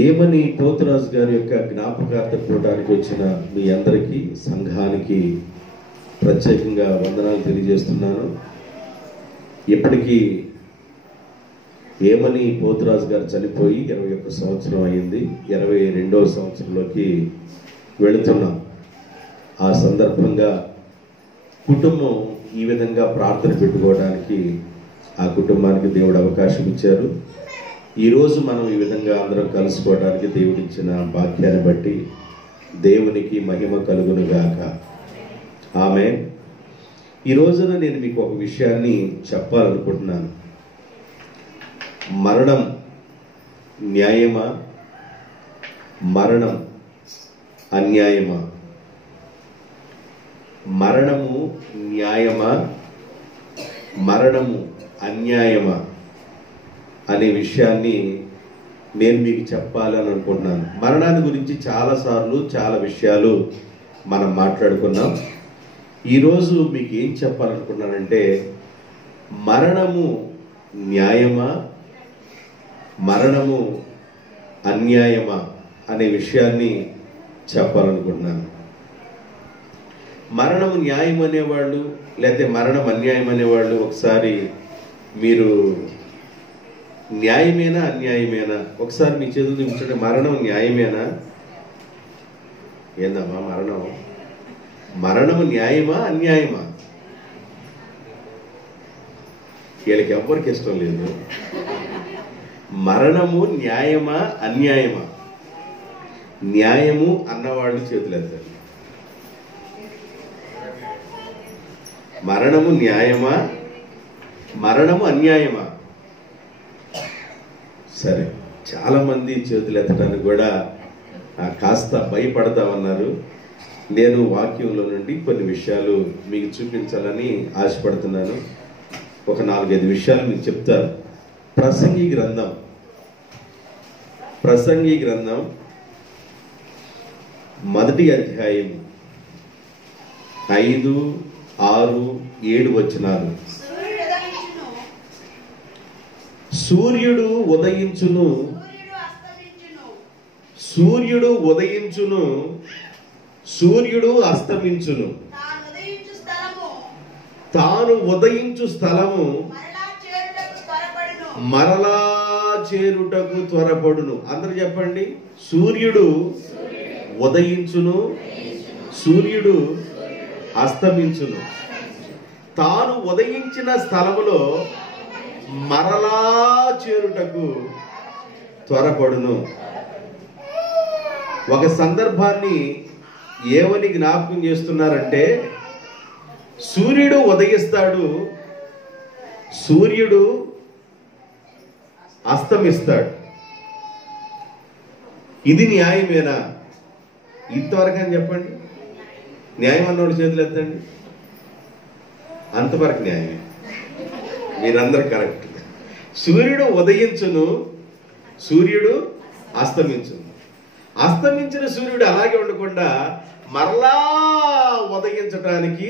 ఏమని పోతురాజు గారి యొక్క జ్ఞాపకార్థ కూటానికి వచ్చిన మీ అందరికీ సంఘానికి ప్రత్యేకంగా వందనాలు తెలియజేస్తున్నాను. ఇప్పటికీ ఏమని పోతురాజు గారు చనిపోయి 21 సంవత్సరం అయింది. 22వ సంవత్సరంలోకి వెళుతున్నాం. ఆ సందర్భంగా కుటుంబం ఈ విధంగా ప్రార్థన పెట్టుకోవడానికి ఆ కుటుంబానికి దేవుడు అవకాశం ఇచ్చారు. ఈరోజు మనం ఈ విధంగా అందరం కలుసుకోవడానికి దేవుడిచ్చిన భాగ్యాన్ని బట్టి దేవునికి మహిమ కలుగునుగాక. ఆమేన్. ఈ రోజున నేను మీకు ఒక విషయాన్ని చెప్పాలనుకుంటున్నాను. మరణం న్యాయమా, మరణం అన్యాయమా? మరణము న్యాయమా, మరణము అన్యాయమా అనే విషయాన్ని నేను మీకు చెప్పాలని అనుకుంటున్నాను. మరణాన్ని గురించి చాలాసార్లు చాలా విషయాలు మనం మాట్లాడుకున్నాం. ఈరోజు మీకు ఏం చెప్పాలనుకున్నానంటే, మరణము న్యాయమా, మరణము అన్యాయమా అనే విషయాన్ని చెప్పాలనుకుంటున్నాను. మరణము న్యాయం అనేవాళ్ళు లేకపోతే మరణం అన్యాయం అనేవాళ్ళు ఒకసారి మీరు న్యాయమేనా అన్యాయమేనా ఒకసారి మీ చేతులు చూపించండి. మరణం న్యాయమేనా? ఏందమ్మా మరణము న్యాయమా అన్యాయమా? వీళ్ళకి ఎవ్వరికి ఇష్టం లేదు. మరణము న్యాయమా అన్యాయమా? న్యాయము అన్నవాళ్ళు చేతులు ఎత్తారు. మరణము న్యాయమా, మరణము అన్యాయమా? సరే, చాలా మంది చేతులు ఎత్తడానికి కూడా కాస్త భయపడతా ఉన్నారు. నేను వాక్యంలో నుండి కొన్ని విషయాలు మీకు చూపించాలని ఆశపడుతున్నాను. ఒక 4-5 విషయాలు మీకు చెప్తాను. ప్రసంగి గ్రంథం 1వ అధ్యాయం 5, 6, 7 వచనాలు. సూర్యుడు ఉదయించును, సూర్యుడు ఉదయించును, సూర్యుడు అస్తమించును. తాను ఉదయించు స్థలము మరలా చేరుటకు త్వరపడును. అందరూ చెప్పండి. సూర్యుడు ఉదయించును, సూర్యుడు అస్తమించును. తాను ఉదయించిన స్థలములో మరలా చేరుటకు త్వరపడును. ఒక సందర్భాన్ని ఏమని జ్ఞాపకం చేస్తున్నారంటే, సూర్యుడు ఉదయిస్తాడు, సూర్యుడు అస్తమిస్తాడు. ఇది న్యాయమేనా? ఇంతవరకు అని చెప్పండి. న్యాయం అన్నోడు చేతులు ఎత్తండి. అంతవరకు న్యాయమే. మీరందరూ కరెక్ట్. సూర్యుడు ఉదయించును, సూర్యుడు అస్తమించును. అస్తమించిన సూర్యుడు అలాగే ఉండకుండా మరలా ఉదయించడానికి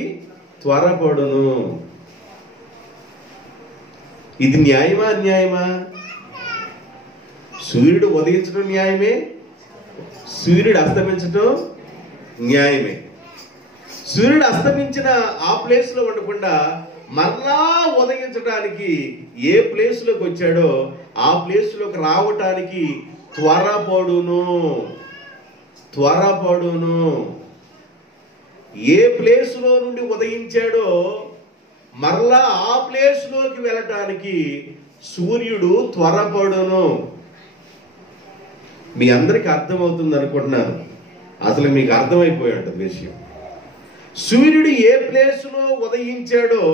త్వరపడును. ఇది న్యాయమా అన్యాయమా? సూర్యుడు ఉదయించడం న్యాయమే, సూర్యుడు అస్తమించడం న్యాయమే. సూర్యుడు అస్తమించిన ఆ ప్లేస్ లో ఉండకుండా మరలా ఉదయించడానికి ఏ ప్లేస్ లోకి వచ్చాడో ఆ ప్లేస్ లోకి రావటానికి త్వరపడును. ఏ ప్లేస్ లో నుండి ఉదయించాడో మరలా ఆ ప్లేస్ లోకి వెళ్ళటానికి సూర్యుడు త్వరపడును. మీ అందరికి అర్థమవుతుంది అనుకుంటున్నాను. అసలు మీకు అర్థమైపోయి ఉంటుంది విషయం. సూర్యుడు ఏ ప్లేస్ లో ఉదయించాడో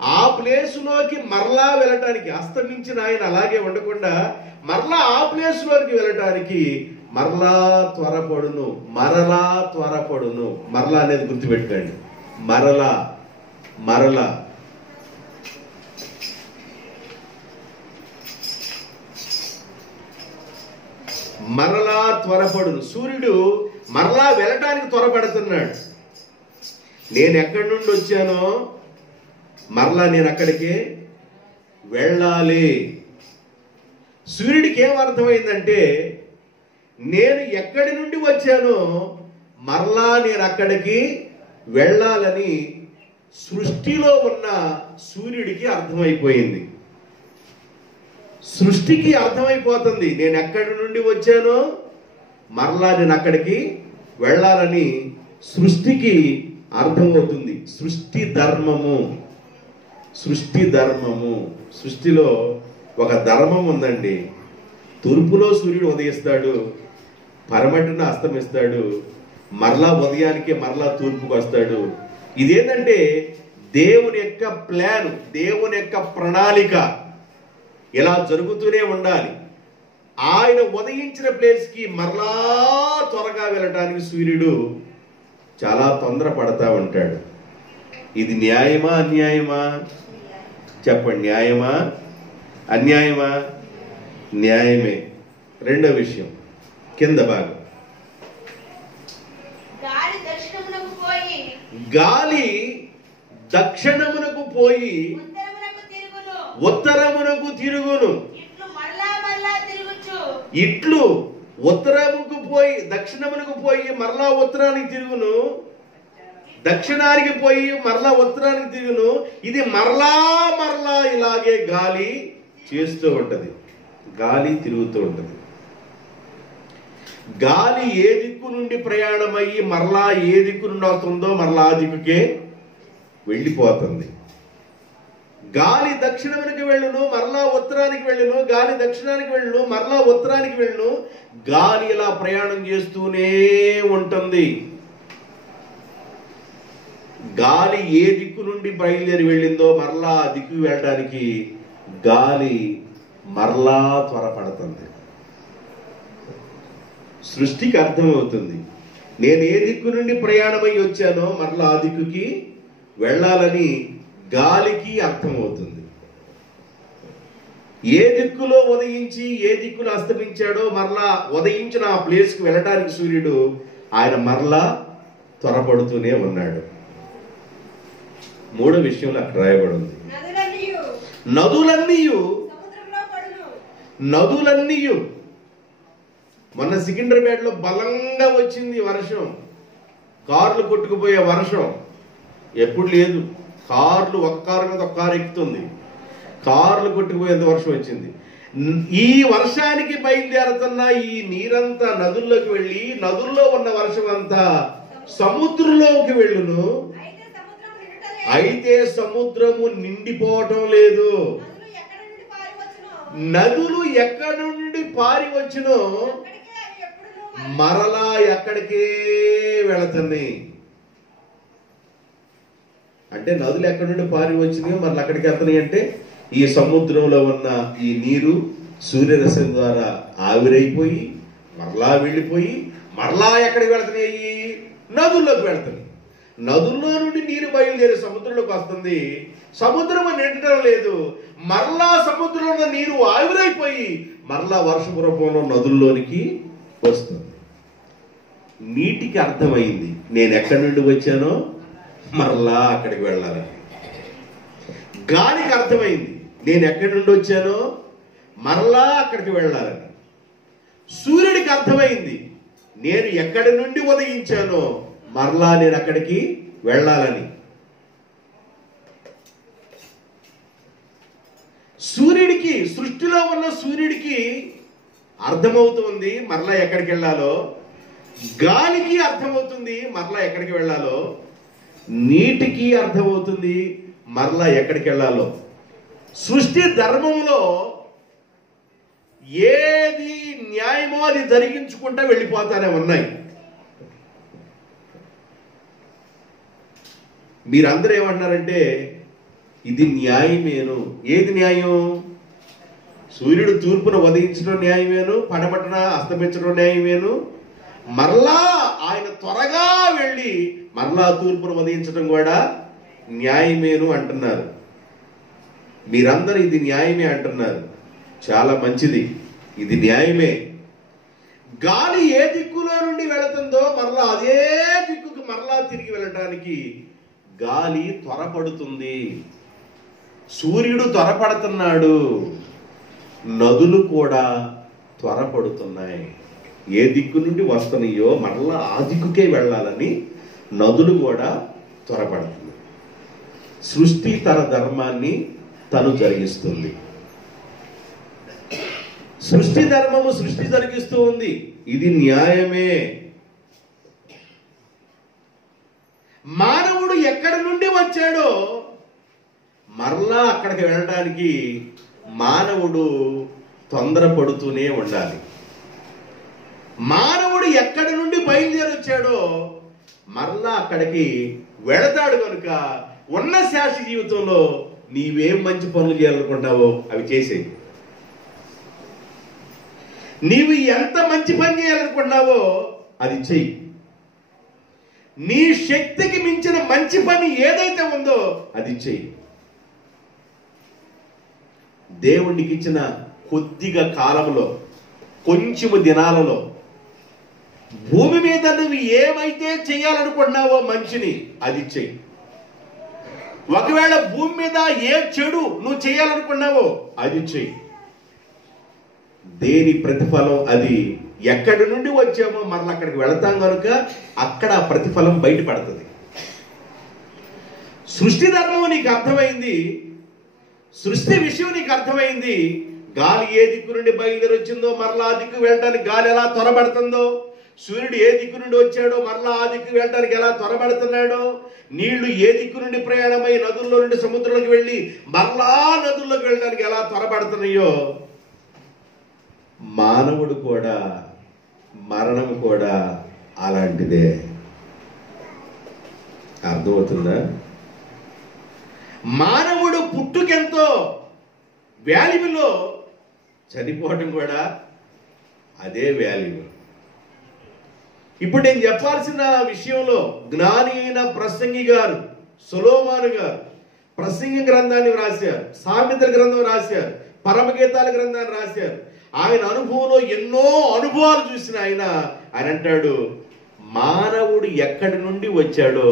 ఆ ప్లేస్ లోకి మరలా వెళ్ళటానికి, అస్తమించిన ఆయన అలాగే ఉండకుండా మరలా ఆ ప్లేస్ లోకి వెళ్ళటానికి మరలా త్వరపడును. మరలా త్వరపడును. మరలా అనేది గుర్తుపెట్టుకోండి. మరలా మరలా త్వరపడును. సూర్యుడు మరలా వెళ్ళటానికి త్వరపడుతున్నాడు. నేను ఎక్కడి నుండి వచ్చానో మరలా నేను అక్కడికి వెళ్ళాలి. సూర్యుడికి ఏం అర్థమైందంటే నేను ఎక్కడి నుండి వచ్చానో మరలా నేను అక్కడికి వెళ్ళాలని సృష్టిలో ఉన్న సూర్యుడికి అర్థమైపోయింది. సృష్టికి అర్థమైపోతుంది, నేను ఎక్కడి నుండి వచ్చానో మరలా నేను అక్కడికి వెళ్ళాలని సృష్టికి అర్థమవుతుంది. సృష్టి ధర్మము, సృష్టి ధర్మము. సృష్టిలో ఒక ధర్మం ఉందండి. తూర్పులో సూర్యుడు ఉదయిస్తాడు, పరమటిన అస్తమిస్తాడు, మరలా ఉదయానికి మరలా తూర్పుకు వస్తాడు. ఇదేంటంటే దేవుని యొక్క ప్లాన్, దేవుని యొక్క ప్రణాళిక. ఇలా జరుగుతూనే ఉండాలి. ఆయన ఉదయించిన ప్లేస్కి మరలా త్వరగా వెళ్ళటానికి సూర్యుడు చాలా తొందర పడతా ఉంటాడు. ఇది న్యాయమా అన్యాయమా? చెప్పండి, న్యాయమా అన్యాయమా? న్యాయమే. రెండో విషయం, కింద భాగం, గాలి దక్షిణమునకు పోయి ఉత్తరమునకు తిరుగును. ఇట్లు ఉత్తరముకు పోయి దక్షిణమునకు పోయి మరలా ఉత్తరానికి తిరుగును, దక్షిణానికి పోయి మరలా ఉత్తరానికి తిరుగును. ఇది మరలా మరలా ఇలాగే గాలి చేస్తూ ఉంటది, గాలి తిరుగుతూ ఉంటది. గాలి ఏ దిక్కు నుండి ప్రయాణమయ్యి మరలా ఏ దిక్కు నుండి వస్తుందో మరలా ఆ దిక్కుకే వెళ్ళిపోతుంది. గాలి దక్షిణమునికి వెళ్ళును, మరలా ఉత్తరానికి వెళ్ళును, గాలి దక్షిణానికి వెళ్ళును, మరలా ఉత్తరానికి వెళ్ళును. గాలి ఇలా ప్రయాణం చేస్తూనే ఉంటుంది. గాలి ఏ దిక్కు నుండి బయలుదేరి వెళ్ళిందో మరలా ఆ దిక్కు వెళ్ళడానికి గాలి మరలా త్వరపడుతుంది. సృష్టికి అర్థమవుతుంది, నేను ఏ దిక్కు నుండి ప్రయాణమై వచ్చానో మరలా ఆ దిక్కుకి వెళ్ళాలని గాలికి అర్థమవుతుంది. ఏ దిక్కులో ఉదయించి ఏ దిక్కులో అస్తమించాడో మరలా ఉదయించిన ఆ ప్లేస్కి వెళ్ళడానికి సూర్యుడు ఆయన మరలా త్వరపడుతూనే ఉన్నాడు. మూడో విషయంలో అక్కడ రాయబడి ఉంది, నదులన్నీయు. మొన్న సికింద్రాబాద్ లో బలంగా వచ్చింది వర్షం, కార్లు కొట్టుకుపోయే వర్షం. ఎప్పుడు లేదు, కార్లు ఒక కారు మీద ఒక కారు ఎక్కుతుంది, కార్లు కొట్టుకుపోయేంత వర్షం వచ్చింది. ఈ వర్షానికి బయలుదేరుతున్న ఈ నీరంతా నదుల్లోకి వెళ్ళి నదుల్లో ఉన్న వర్షం అంతా సముద్రంలోకి వెళ్ళును. అయితే సముద్రము నిండిపోవటం లేదు. నదులు ఎక్కడి నుండి పారి వచ్చినో మరలా ఎక్కడికే వెళుతుంది. అంటే నదులు ఎక్కడి నుండి పారి వచ్చినాయో మరలా అక్కడికి వెళ్తున్నాయి. అంటే ఈ సముద్రంలో ఉన్న ఈ నీరు సూర్యరశ్మి ద్వారా ఆవిరైపోయి మరలా వెళ్ళిపోయి మరలా ఎక్కడికి వెళుతున్నాయి? నదుల్లోకి వెళుతున్నాయి. నదుల్లో నుండి నీరు బయలుదేరి సముద్రంలోకి వస్తుంది. సముద్రం నిండటం లేదు, మరలా సముద్రంలో నీరు ఆవిరైపోయి మరలా వర్షపు రూపంలో నదుల్లోనికి వస్తుంది. నీటికి అర్థమైంది, నేను ఎక్కడి నుండి వచ్చానో మరలా అక్కడికి వెళ్ళాలి. గాలికి అర్థమైంది, నేను ఎక్కడి నుండి వచ్చానో మరలా అక్కడికి వెళ్ళాలని. సూర్యుడికి అర్థమైంది, నేను ఎక్కడి నుండి ఉదయించానో మరలా నేను అక్కడికి వెళ్ళాలని. సూర్యుడికి, సృష్టిలో ఉన్న సూర్యుడికి అర్థమవుతుంది మరలా ఎక్కడికి వెళ్ళాలో, గాలికి అర్థమవుతుంది మరలా ఎక్కడికి వెళ్ళాలో, నీటికి అర్థమవుతుంది మరలా ఎక్కడికి వెళ్ళాలో. సృష్టి ధర్మంలో ఏది న్యాయమో అది జరిగించుకుంటా వెళ్ళిపోతానే ఉన్నాయి. మీరందరూ ఏమంటున్నారంటే ఇది న్యాయమేను. ఏది న్యాయం? సూర్యుడు తూర్పున ఉదయించడం న్యాయమేను, పడమటన అస్తమించడం న్యాయమేను, మరలా ఆయన త్వరగా వెళ్ళి మరలా తూర్పున ఉదయించడం కూడా న్యాయమేను అంటున్నారు. మీరందరూ ఇది న్యాయమే అంటున్నారు, చాలా మంచిది, ఇది న్యాయమే. గాలి ఏ దిక్కులో నుండి వెళుతుందో మరలా అదే దిక్కుకు మరలా తిరిగి వెళ్ళటానికి గాలి త్వరపడుతుంది. సూర్యుడు త్వరపడుతున్నాడు, నదులు కూడా త్వరపడుతున్నాయి. ఏ దిక్కు నుండి వస్తున్నాయో మరలా ఆ దిక్కుకే వెళ్ళాలని నదులు కూడా త్వరపడుతుంది. సృష్టి తన ధర్మాన్ని తను జరిగిస్తుంది. సృష్టి ధర్మము సృష్టి జరిగిస్తూ ఉంది. ఇది న్యాయమే. మానవుడు ఎక్కడి నుండి వచ్చాడో మరలా అక్కడికి వెళ్ళడానికి మానవుడు తొందరపడుతూనే ఉండాలి. మానవుడు ఎక్కడి నుండి బయలుదేరి వచ్చాడో మరలా అక్కడికి వెళతాడు. కనుక ఉన్న శాశ్వత జీవితంలో నీవేం మంచి పనులు చేయాలనుకుంటావో అవి చేసేయి. నీవు ఎంత మంచి పని చేయాలనుకున్నావో అది చెయ్యి. నీ శక్తికి మించిన మంచి పని ఏదైతే ఉందో అది చెయ్యి. దేవునికి ఇచ్చిన కొద్దిగా కాలంలో, కొంచెము దినాలలో భూమి మీద నువ్వు ఏమైతే చేయాలనుకున్నావో మంచిని అది చెయ్యి. ఒకవేళ భూమి మీద ఏ చెడు నువ్వు చేయాలనుకున్నావో అది చెయ్యి. దేని ప్రతిఫలం అది. ఎక్కడి నుండి వచ్చామో మరలా అక్కడికి వెళతాం కనుక అక్కడ ప్రతిఫలం బయటపడుతుంది. సృష్టి ధర్మం నీకు అర్థమైంది, సృష్టి విషయం నీకు అర్థమైంది. గాలి ఏ దిక్కు నుండి బయలుదేరి వచ్చిందో మరలా ఆ దిక్కు వెళ్ళడానికి గాలి ఎలా త్వరపడుతుందో, సూర్యుడు ఏ దిక్కు నుండి వచ్చాడో మరలా ఆ దిక్కు వెళ్ళడానికి ఎలా త్వరపడుతున్నాడో, నీళ్లు ఏ దిక్కు నుండి ప్రయాణమై నదుల్లో నుండి సముద్రంలోకి వెళ్ళి మరలా నదుల్లోకి వెళ్ళడానికి ఎలా త్వరపడుతున్నాయో, మానవుడు కూడా, మరణం కూడా అలాంటిదే. అర్థమవుతుందా? మానవుడు పుట్టుకెంతో వాల్యూలో చనిపోవటం కూడా అదే వాల్యూ. ఇప్పుడు నేను చెప్పాల్సిన విషయంలో జ్ఞాని అయిన ప్రసంగి గారు సొలొమోను గారు ప్రసంగి గ్రంథాన్ని రాశారు, సామెతల గ్రంథం రాశారు, పరమగీతాల గ్రంథాన్ని రాశారు. ఆయన అనుభవంలో ఎన్నో అనుభవాలు చూసిన ఆయన అంటాడు, మానవుడు ఎక్కడి నుండి వచ్చాడో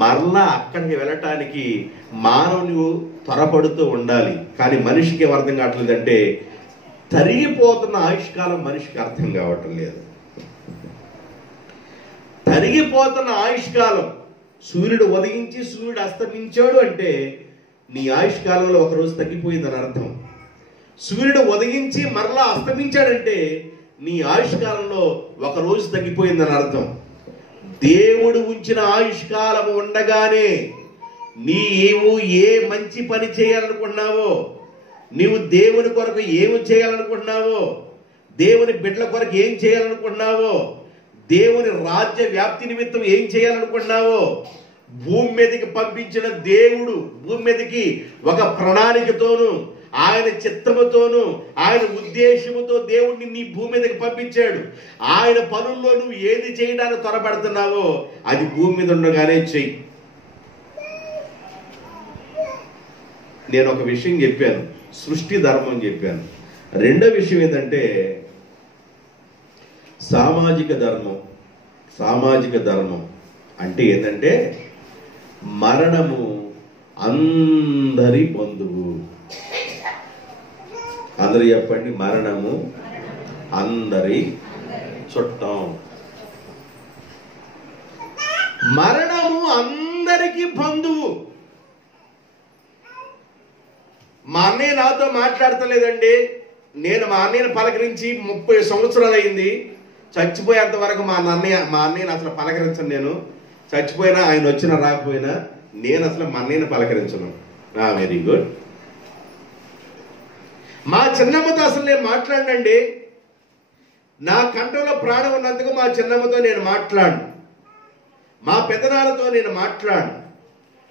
మరలా అక్కడికి వెళ్ళటానికి మానవుని త్వరపడుతూ ఉండాలి. కానీ మనిషికి ఏం అర్థం కావట్లేదంటే తరిగిపోతున్న ఆయుష్కాలం మనిషికి అర్థం కావటం లేదు. తరిగిపోతున్న ఆయుష్కాలం, సూర్యుడు ఉదయించి సూర్యుడు అస్తమించాడు అంటే నీ ఆయుష్కాలంలో ఒకరోజు తగ్గిపోయిందని అర్థం. సూర్యుడు ఉదయించి మరలా అస్తమించాడంటే నీ ఆయుష్కాలంలో ఒకరోజు తగ్గిపోయిందని అర్థం. దేవుడు ఉంచిన ఆయుష్కాలము ఉండగానే నీవు ఏ మంచి పని చేయాలనుకున్నావో, నీవు దేవుని కొరకు ఏమి చేయాలనుకున్నావో, దేవుని బిడ్డల కొరకు ఏం చేయాలనుకున్నావో, దేవుని రాజ్య వ్యాప్తి నిమిత్తం ఏం చేయాలనుకున్నావో, భూమి మీదకి పంపించిన దేవుడు భూమి మీదకి ఒక ప్రణాళికతోను, ఆయన చిత్తముతోను, ఆయన ఉద్దేశముతో దేవుడిని నీ భూమి మీదకి పంపించాడు. ఆయన పనుల్లో నువ్వు ఏది చేయడానికి త్వరపడుతున్నావో అది భూమి మీద ఉండగానే చెయ్యి. నేను ఒక విషయం చెప్పాను, సృష్టి ధర్మం చెప్పాను. రెండో విషయం ఏంటంటే సామాజిక ధర్మం. సామాజిక ధర్మం అంటే ఏంటంటే మరణము అందరి బంధువు. అందరూ చెప్పండి, మరణము అందరి చుట్టం. మరణము అందరికి బంధువు. మా అన్నయ్య నాతో మాట్లాడతలేదండి. నేను మా అన్నయ్యని పలకరించి 30 సంవత్సరాలు అయింది. చచ్చిపోయేంత వరకు మా అన్నయ్యని అసలు పలకరించను. నేను చచ్చిపోయినా, ఆయన వచ్చినా రాకపోయినా నేను అసలు మా అన్నయ్యని పలకరించను. Very good. మా చిన్నమ్మతో అసలు నేను మాట్లాడనండి. నా కంఠంలో ప్రాణం ఉన్నందుకు మా చిన్నమ్మతో నేను మాట్లాడను. మా పెదనాన్నతో నేను మాట్లాడను.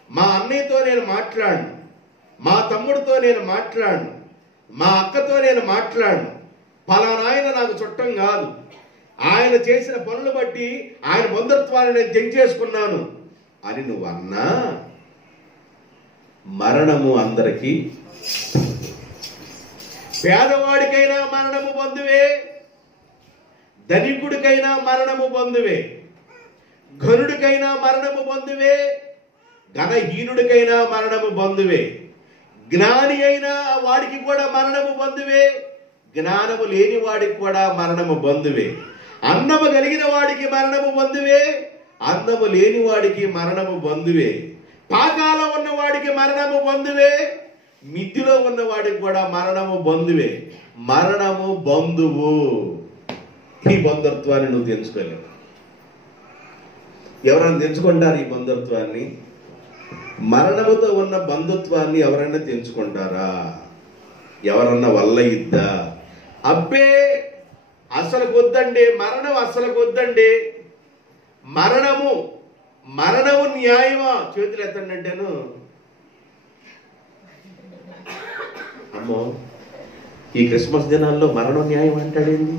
మా అన్నయ్యతో నేను మాట్లాడను. మా తమ్ముడితో నేను మాట్లాడను. మా అక్కతో నేను మాట్లాడను. పలానా ఆయన నాకు చుట్టం కాదు, ఆయన చేసిన పనులు బట్టి ఆయన బంధుత్వాన్ని నేను తెంచేసుకున్నాను అని నువ్వు అన్నా మరణము అందరికీ. పేదవాడికైనా మరణము బంధువే, ధనికుడికైనా మరణము బంధువే, ఘనుడికైనా మరణము బంధువే, ఘనహీనుడికైనా మరణము బంధువే, జ్ఞాని అయినా వాడికి కూడా మరణము బంధువే, జ్ఞానము లేని వాడికి కూడా మరణము బంధువే. అన్నము కలిగిన వాడికి మరణము బంధువే, అన్నము లేని వాడికి మరణము బంధువే. పాకాలో ఉన్న వాడికి మరణము బంధువే, మిద్దిలో ఉన్న వాడికి కూడా మరణము బంధువే. మరణము బంధువు. ఈ బంధుత్వాన్ని నువ్వు తెంచుకోలేవు. ఎవరైనా తెంచుకుంటారు ఈ బంధుత్వాన్ని? మరణముతో ఉన్న బంధుత్వాన్ని ఎవరైనా తెంచుకుంటారా? ఎవరన్నా వల్ల ఇద్దా? అబ్బే, అసలు వద్దండి మరణం, అసలు వద్దండి. మరణము న్యాయమా? చేతులు ఎత్తండి అంటేను అమ్మో, ఈ క్రిస్మస్ దినాల్లో మరణం న్యాయం అంటాడేంది?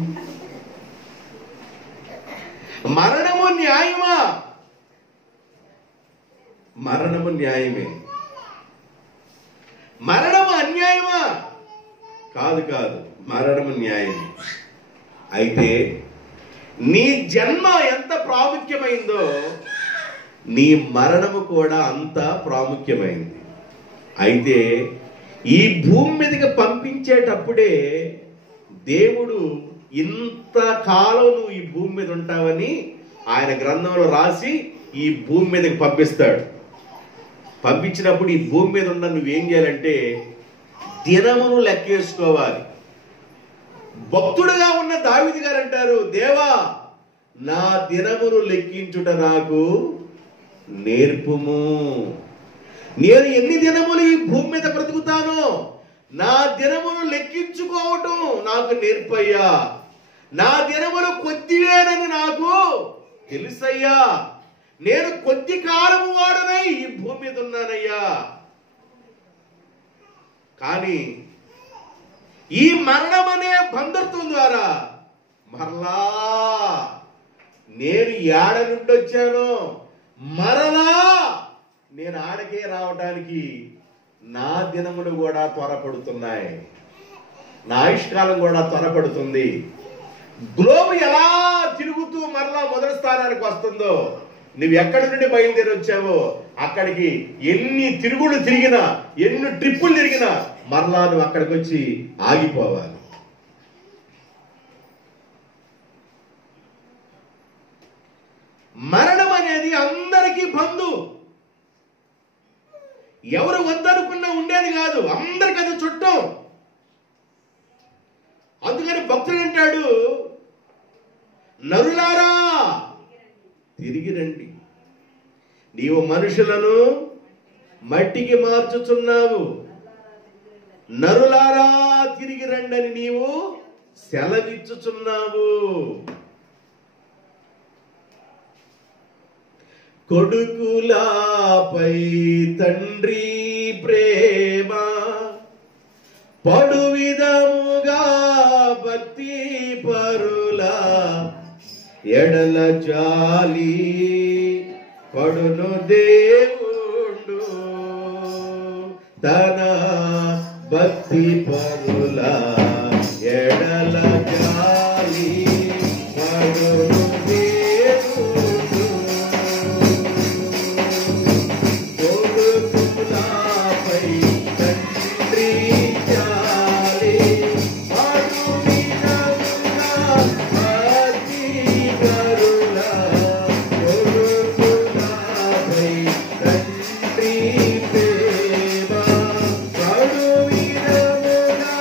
మరణము న్యాయమా? మరణము న్యాయమే. మరణము అన్యాయమా? కాదు కాదు, మరణము న్యాయమే. అయితే నీ జన్మ ఎంత ప్రాముఖ్యమైందో నీ మరణము కూడా అంత ప్రాముఖ్యమైంది. అయితే ఈ భూమి మీదకి పంపించేటప్పుడే దేవుడు ఇంతకాలం నువ్వు ఈ భూమి మీద ఉంటావని ఆయన గ్రంథంలో రాసి ఈ భూమి మీదకి పంపిస్తాడు. పంపించినప్పుడు ఈ భూమి మీద ఉన్న నువ్వేం చేయాలంటే దినమును లెక్కేసుకోవాలి. భక్తుడుగా ఉన్న దావీదు గారు అంటారు, దేవా నా దినమును లెక్కించుట నాకు నేర్పుము. నేను ఎన్ని దినములు ఈ భూమి మీద బ్రతుకుతానో నా దినమును లెక్కించుకోవటం నాకు నేర్పయ్యా. నా దినములు కొద్దివేనని నాకు తెలుసయ్యా. నేను కొద్ది కాలము వాడనై ఈ భూమి మీద ఉన్నానయ్యా. కానీ ఈ మరణం అనే బంధుత్వం ద్వారా మరలా నేను ఏడ నుండి వచ్చానో మరలా నేను ఆడకే రావడానికి నా దినములు కూడా త్వరపడుతున్నాయి. నా ఆయుష్కాలం కూడా త్వరపడుతుంది. గ్లోబ్ ఎలా తిరుగుతూ మరలా మొదటి స్థానానికి వస్తుందో, నువ్వు ఎక్కడి నుండి బయలుదేరి వచ్చావో అక్కడికి ఎన్ని తిరుగుళ్ళు తిరిగినా, ఎన్ని ట్రిప్పులు తిరిగినా మరలా నువ్వు అక్కడికి వచ్చి ఆగిపోవాలి. మరణం అనేది అందరికీ బంధు. ఎవరు వద్దనుకున్నా ఉండేది కాదు, అందరికి అది చుట్టం. అందుకని భక్తుడు అంటాడు, నరులారా తిరిగి రండి, నీవు మనుషులను మట్టికి మార్చుచున్నావు. నరులారా తిరిగి రండి అని నీవు సెలవిచ్చుచున్నావు. కొడుకులాపై తండ్రి ప్రేమ పడు విధముగా భక్తి పరుల ఎడల జాలి పడును దేవుడు తన భక్తి పరుల ఎడల జాలి పడును దేవుడు. కొడుకులపై తండ్రి జాలి పడు విధముగా భక్తి పరుల కొడుకులపై తండ్రి ప్రేమ పడు విధముగా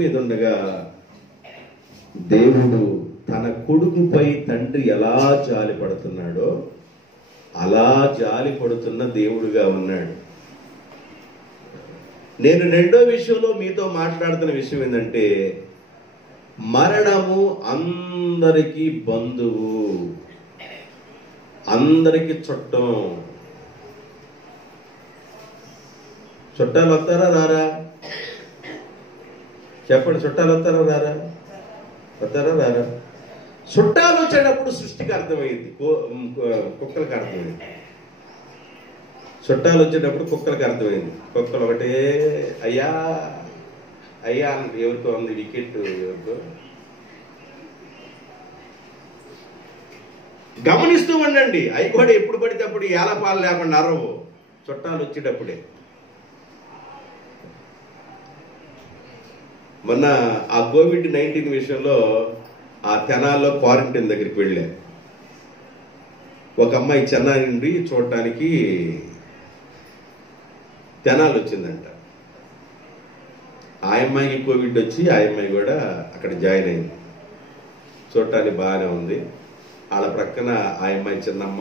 మీద ఉండగా దేవుడు తన కొడుకుపై తండ్రి ఎలా జాలి పడుతున్నాడో అలా జాలి పడుతున్న దేవుడుగా ఉన్నాడు. నేను రెండో విషయంలో మీతో మాట్లాడుతున్న విషయం ఏంటంటే, మరణము అందరికీ బంధువు, అందరికీ చుట్టం. చుట్టాలు వస్తారా రారా? చెప్పండి, చుట్టాలు వస్తారా రారా? వస్తారా రారా? చుట్టాలు వచ్చేటప్పుడు సృష్టికి అర్థమైంది, కుక్కలకు అర్థమైంది. చుట్టాలు వచ్చేటప్పుడు కుక్కలకు అర్థమైంది. కుక్కలు ఒకటే అయ్యా అయ్యా ఎవరికో ఉంది వికెట్, ఎవరికో గమనిస్తూ ఉండండి. అవి కూడా ఎప్పుడు పడితే అప్పుడు ఏలపాలు లేకుండా అరవు చుట్టాలు వచ్చేటప్పుడే. మొన్న ఆ COVID-19 విషయంలో ఆ తెనాల్లో క్వారంటైన్ దగ్గరికి వెళ్ళా. ఒక అమ్మాయి చెన్నై నుండి చూడటానికి తెనాలు వచ్చిందంట. ఆ అమ్మాయికి కోవిడ్ వచ్చి ఆ అమ్మాయి కూడా అక్కడ జాయిన్ అయింది. చూడటానికి బాగానే ఉంది. వాళ్ళ ప్రక్కన ఆ అమ్మాయి చిన్నమ్మ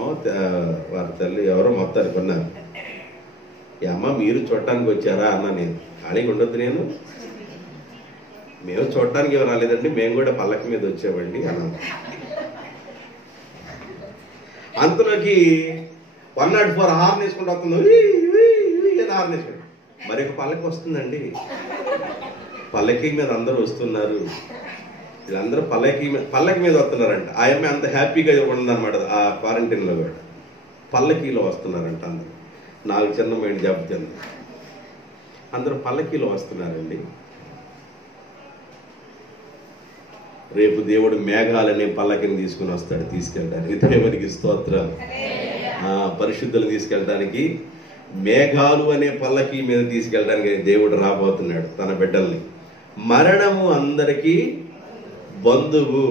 వారి తల్లి ఎవరో మొత్తానికి ఉన్నారు. ఈ అమ్మ మీరు చూడటానికి వచ్చారా అన్న. నేను ఖాళీగా ఉండొద్దు, నేను మేము చూడటానికి ఏమో రాలేదండి, మేము కూడా పల్లకి మీద వచ్చామండి అన్నాను. అంతలోకి 104 హార్న్ వేసుకుంటూ వస్తుంది. హార్న్ వేసుకుంటా మరి ఒక పల్లకి వస్తుందండి. పల్లకి మీద అందరూ వస్తున్నారు. వీళ్ళందరూ పల్లకి మీద వస్తున్నారంట. ఆ అమ్మాయి అంత హ్యాపీగా ఉండదన్నమాట. ఆ క్వారంటైన్లో కూడా పల్లకీలో వస్తున్నారంట అందరూ. నాకు చిన్న మైండ్ చెప్తుంది. అందరూ పల్లకీలో వస్తున్నారండి. రేపు దేవుడు మేఘాలనే పల్లకిని తీసుకుని వస్తాడు, తీసుకెళ్ళడానికి. దేవునికి స్తోత్రాలు. పరిశుద్ధులు తీసుకెళ్ళడానికి మేఘాలు అనే పల్లకి మీద తీసుకెళ్ళడానికి దేవుడు రాబోతున్నాడు తన బిడ్డల్ని. మరణము అందరికీ బంధువు.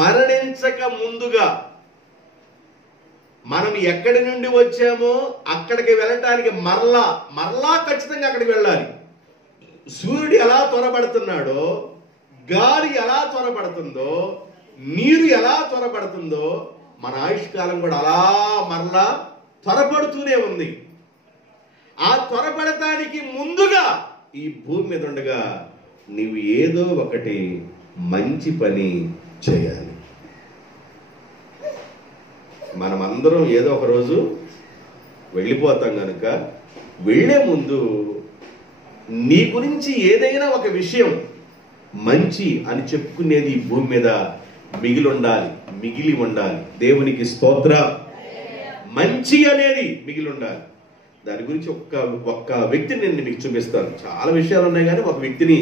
మరణించక ముందుగా మనం ఎక్కడి నుండి వచ్చామో అక్కడికి వెళ్ళటానికి మరలా ఖచ్చితంగా అక్కడికి వెళ్ళాలి. సూర్యుడు ఎలా త్వరపడుతున్నాడో, గాలి ఎలా త్వరపడుతుందో, నీరు ఎలా త్వరపడుతుందో, మన ఆయుష్కాలం కూడా అలా మరలా త్వరపడుతూనే ఉంది. ఆ త్వరపడటానికి ముందుగా ఈ భూమి మీద ఉండగా నీవు ఏదో ఒకటి మంచి పని చేయాలి. మనమందరం ఏదో ఒక రోజు వెళ్ళిపోతాం కనుక వెళ్ళే ముందు నీ గురించి ఏదైనా ఒక విషయం మంచి అని చెప్పుకునేది ఈ భూమి మీద మిగిలి ఉండాలి. దేవునికి స్తోత్ర. మంచి అనేది మిగిలి ఉండాలి. దాని గురించి ఒక్క వ్యక్తిని నేను మీకు చూపిస్తాను. చాలా విషయాలు ఉన్నాయి కానీ ఒక వ్యక్తిని,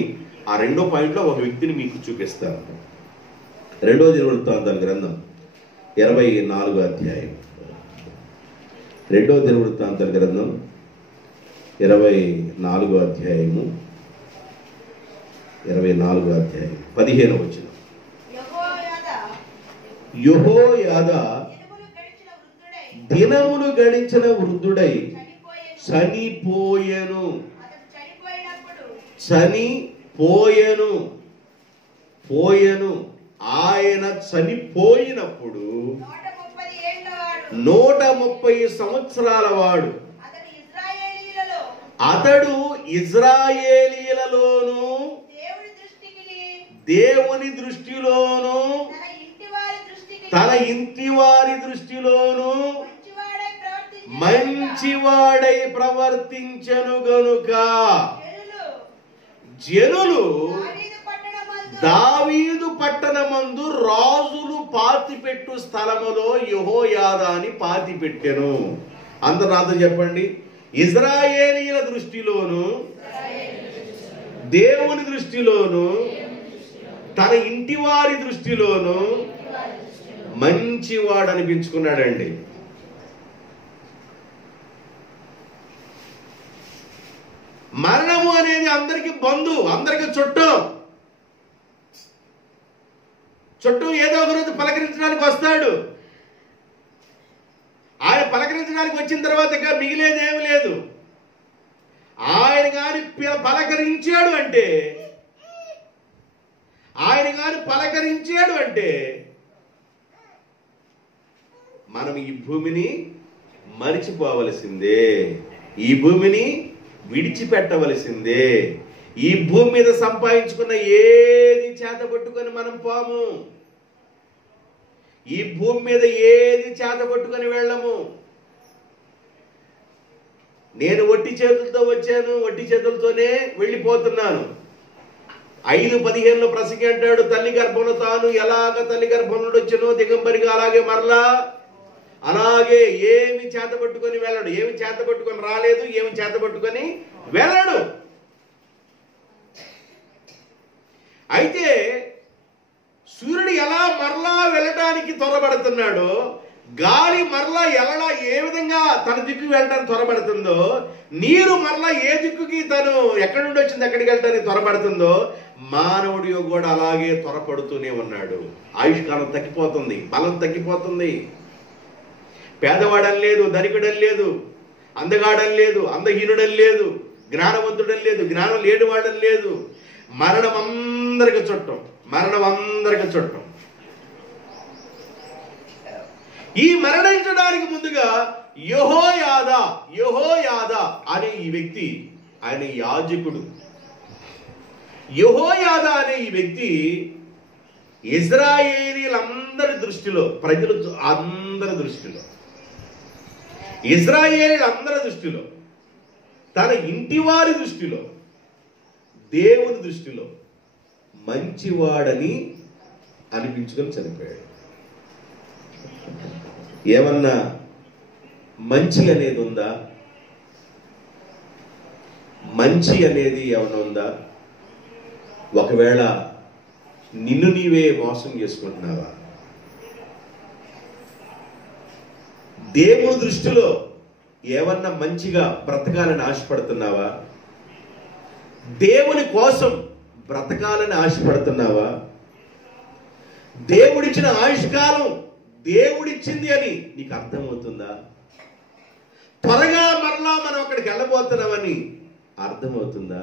ఆ 2వ పాయింట్లో ఒక వ్యక్తిని మీకు చూపిస్తాను. 2వ దినవృత్తాంతాల గ్రంథం 24వ అధ్యాయం. 2వ దినవృత్తాంతాల గ్రంథం 24వ అధ్యాయము 15వ వచనం. యెహోయాదా దినములు గడించిన వృద్ధుడై చనిపోయెను. ఆయన చనిపోయినప్పుడు 130 సంవత్సరాల వాడు. అతడు ఇజ్రాయేలీయులలోను దేవుని దృష్టిలోను తన ఇంటి వారి దృష్టిలోను మంచివాడై ప్రవర్తించెను గనుక జనులు దావీదు పట్టణమందు రాజులు పాతిపెట్టు స్థలములో యెహోయాదాని పాతిపెట్టెను. అందరూ నాతో చెప్పండి. ఇజ్రాయేలీయుల దృష్టిలోను దేవుని దృష్టిలోను తన ఇంటి వారి దృష్టిలోను మంచివాడు అనిపించుకున్నాడండి. మరణము అనేది అందరికి బంధువు, అందరికి చుట్టం ఏదో ఒక రోజు పలకరించడానికి వస్తాడు. ఆయన పలకరించడానికి వచ్చిన తర్వాత ఇక మిగిలేదేమి లేదు. ఆయన గాని పలకరించాడు అంటే మనం ఈ భూమిని మరిచిపోవలసిందే, ఈ భూమిని విడిచిపెట్టవలసిందే. ఈ భూమి మీద సంపాదించుకున్న ఏది చేతపట్టుకొని మనం పోము. ఈ భూమి మీద ఏది చేతపట్టుకొని వెళ్ళము. నేను ఒట్టి చేతులతో వచ్చాను, ఒట్టి చేతులతోనే వెళ్ళిపోతున్నాను. 5:15 ప్రసంగి అంటాడు, తల్లి గర్భంలో తాను ఎలాగ తల్లి గర్భం నుండి వచ్చానో దిగంబరిగా అలాగే మరలా అలాగే ఏమి చేతపట్టుకొని వెళ్ళడు. ఏమి చేతపట్టుకొని రాలేదు, ఏమి చేతపట్టుకొని వెళ్ళడు. అయితే సూర్యుడు ఎలా మరలా వెళ్ళటానికి త్వరపడుతున్నాడో, గాలి మరలా ఏ విధంగా తన దిక్కు వెళ్ళడానికి త్వరపడుతుందో, నీరు మరలా ఏ దిక్కుకి తను ఎక్కడి నుండి వచ్చింది ఎక్కడికి వెళ్ళడానికి త్వరపడుతుందో, మానవుడి కూడా అలాగే త్వరపడుతూనే ఉన్నాడు. ఆయుష్కాలం తగ్గిపోతుంది, బలం తగ్గిపోతుంది. పేదవాడని లేదు, ధనికుడని లేదు, అందగాడని లేదు, అందహీనుడని లేదు, జ్ఞానవంతుడని లేదు, జ్ఞానం లేనివాడని లేదు. మరణం అందరికి చుట్టం. ఈ మరణించడానికి ముందుగా యెహోయాదా అనే ఈ వ్యక్తి, ఆయన యాజకుడు. యెహోయాదా అనే ఈ వ్యక్తి ఇజ్రాయేలీలందరి దృష్టిలో, ప్రజలు అందరి దృష్టిలో, ఇజ్రాయేలీలందరి దృష్టిలో, తన ఇంటి వారి దృష్టిలో, దేవుని దృష్టిలో మంచివాడని అనిపించుకొని చనిపోయాడు. ఏమన్నా మంచి అనేది ఉందా? మంచి అనేది ఏమన్నా ఉందా? ఒకవేళ నిన్ను నీవే మోసం చేసుకుంటున్నావా? దేవుని దృష్టిలో ఏమన్నా మంచిగా బ్రతకాలని ఆశపడుతున్నావా? దేవుని కోసం బ్రతకాలని ఆశపడుతున్నావా? దేవుడిచ్చిన ఆయుష్కాలం దేవుడిచ్చింది అని నీకు అర్థమవుతుందా? త్వరగా మరలా మనం అక్కడికి వెళ్ళబోతున్నామని అర్థమవుతుందా?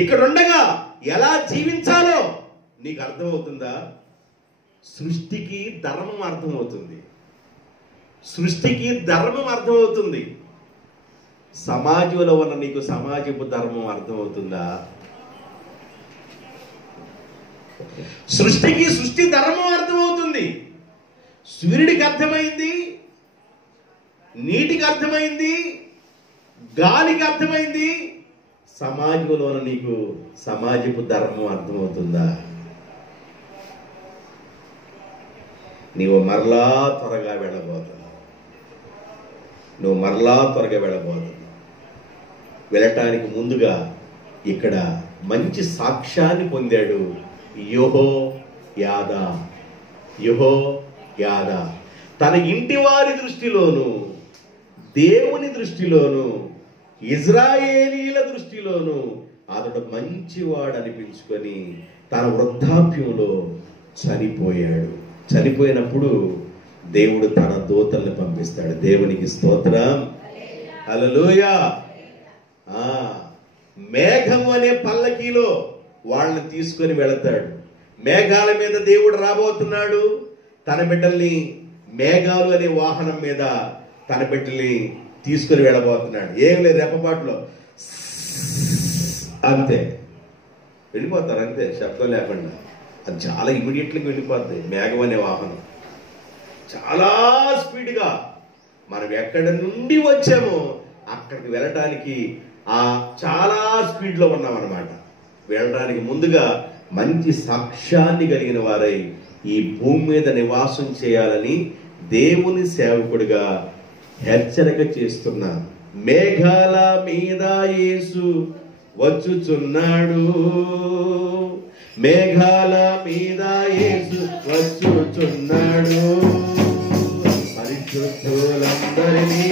ఇక్కడుండగా ఎలా జీవించాలో నీకు అర్థమవుతుందా? సృష్టికి ధర్మం అర్థమవుతుంది. సృష్టికి ధర్మం అర్థమవుతుంది. సమాజంలో ఉన్న నీకు సమాజపు ధర్మం అర్థమవుతుందా? సృష్టికి సృష్టి ధర్మం అర్థమవుతుంది. సూర్యుడికి అర్థమైంది, నీటికి అర్థమైంది, గాలికి అర్థమైంది. సమాజంలో నీకు సమాజపు ధర్మం అర్థమవుతుందా? నీవు మరలా త్వరగా వెళ్ళబోతున్నావు. నువ్వు మరలా త్వరగా వెళ్ళబోతున్నావు. వెళ్ళటానికి ముందుగా ఇక్కడ మంచి సాక్ష్యాన్ని పొందాడు యెహోయాదా. యెహోయాదా తన ఇంటి వారి దృష్టిలోను, దేవుని దృష్టిలోను, ఇజ్రాయేలీల దృష్టిలోను అతడు మంచివాడు అనిపించుకొని తన వృద్ధాప్యంలో చనిపోయాడు. చనిపోయినప్పుడు దేవుడు తన దూతల్ని పంపిస్తాడు. దేవునికి స్తోత్రం, హల్లెలూయా. మేఘం అనే పల్లకీలో వాళ్ళని తీసుకొని వెళతాడు. మేఘాల మీద దేవుడు రాబోతున్నాడు. తన బిడ్డల్ని మేఘాలు అనే వాహనం మీద తన బిడ్డల్ని తీసుకొని వెళ్ళబోతున్నాడు. ఏం లేదు, రెప్పపాటులో అంతే వెళ్ళిపోతారు, అంతే, శబ్దం లేకుండా. అది చాలా ఇమీడియట్గా వెళ్ళిపోద్ది. మేఘం అనే వాహనం చాలా స్పీడ్గా మనం ఎక్కడి నుండి వచ్చామో అక్కడికి వెళ్ళటానికి చాలా స్పీడ్లో ఉన్నాం అన్నమాట. వెళ్ళడానికి ముందుగా మంచి సాక్ష్యాన్ని కలిగిన వారై ఈ భూమి మీద నివాసం చేయాలని దేవుని సేవకుడిగా హెచ్చరిక చేస్తున్నా. మేఘాల మీద యేసు వచ్చుచున్నాడు, మేఘాల మీద యేసు వచ్చుచున్నాడు, పరిశుద్ధులందరినీ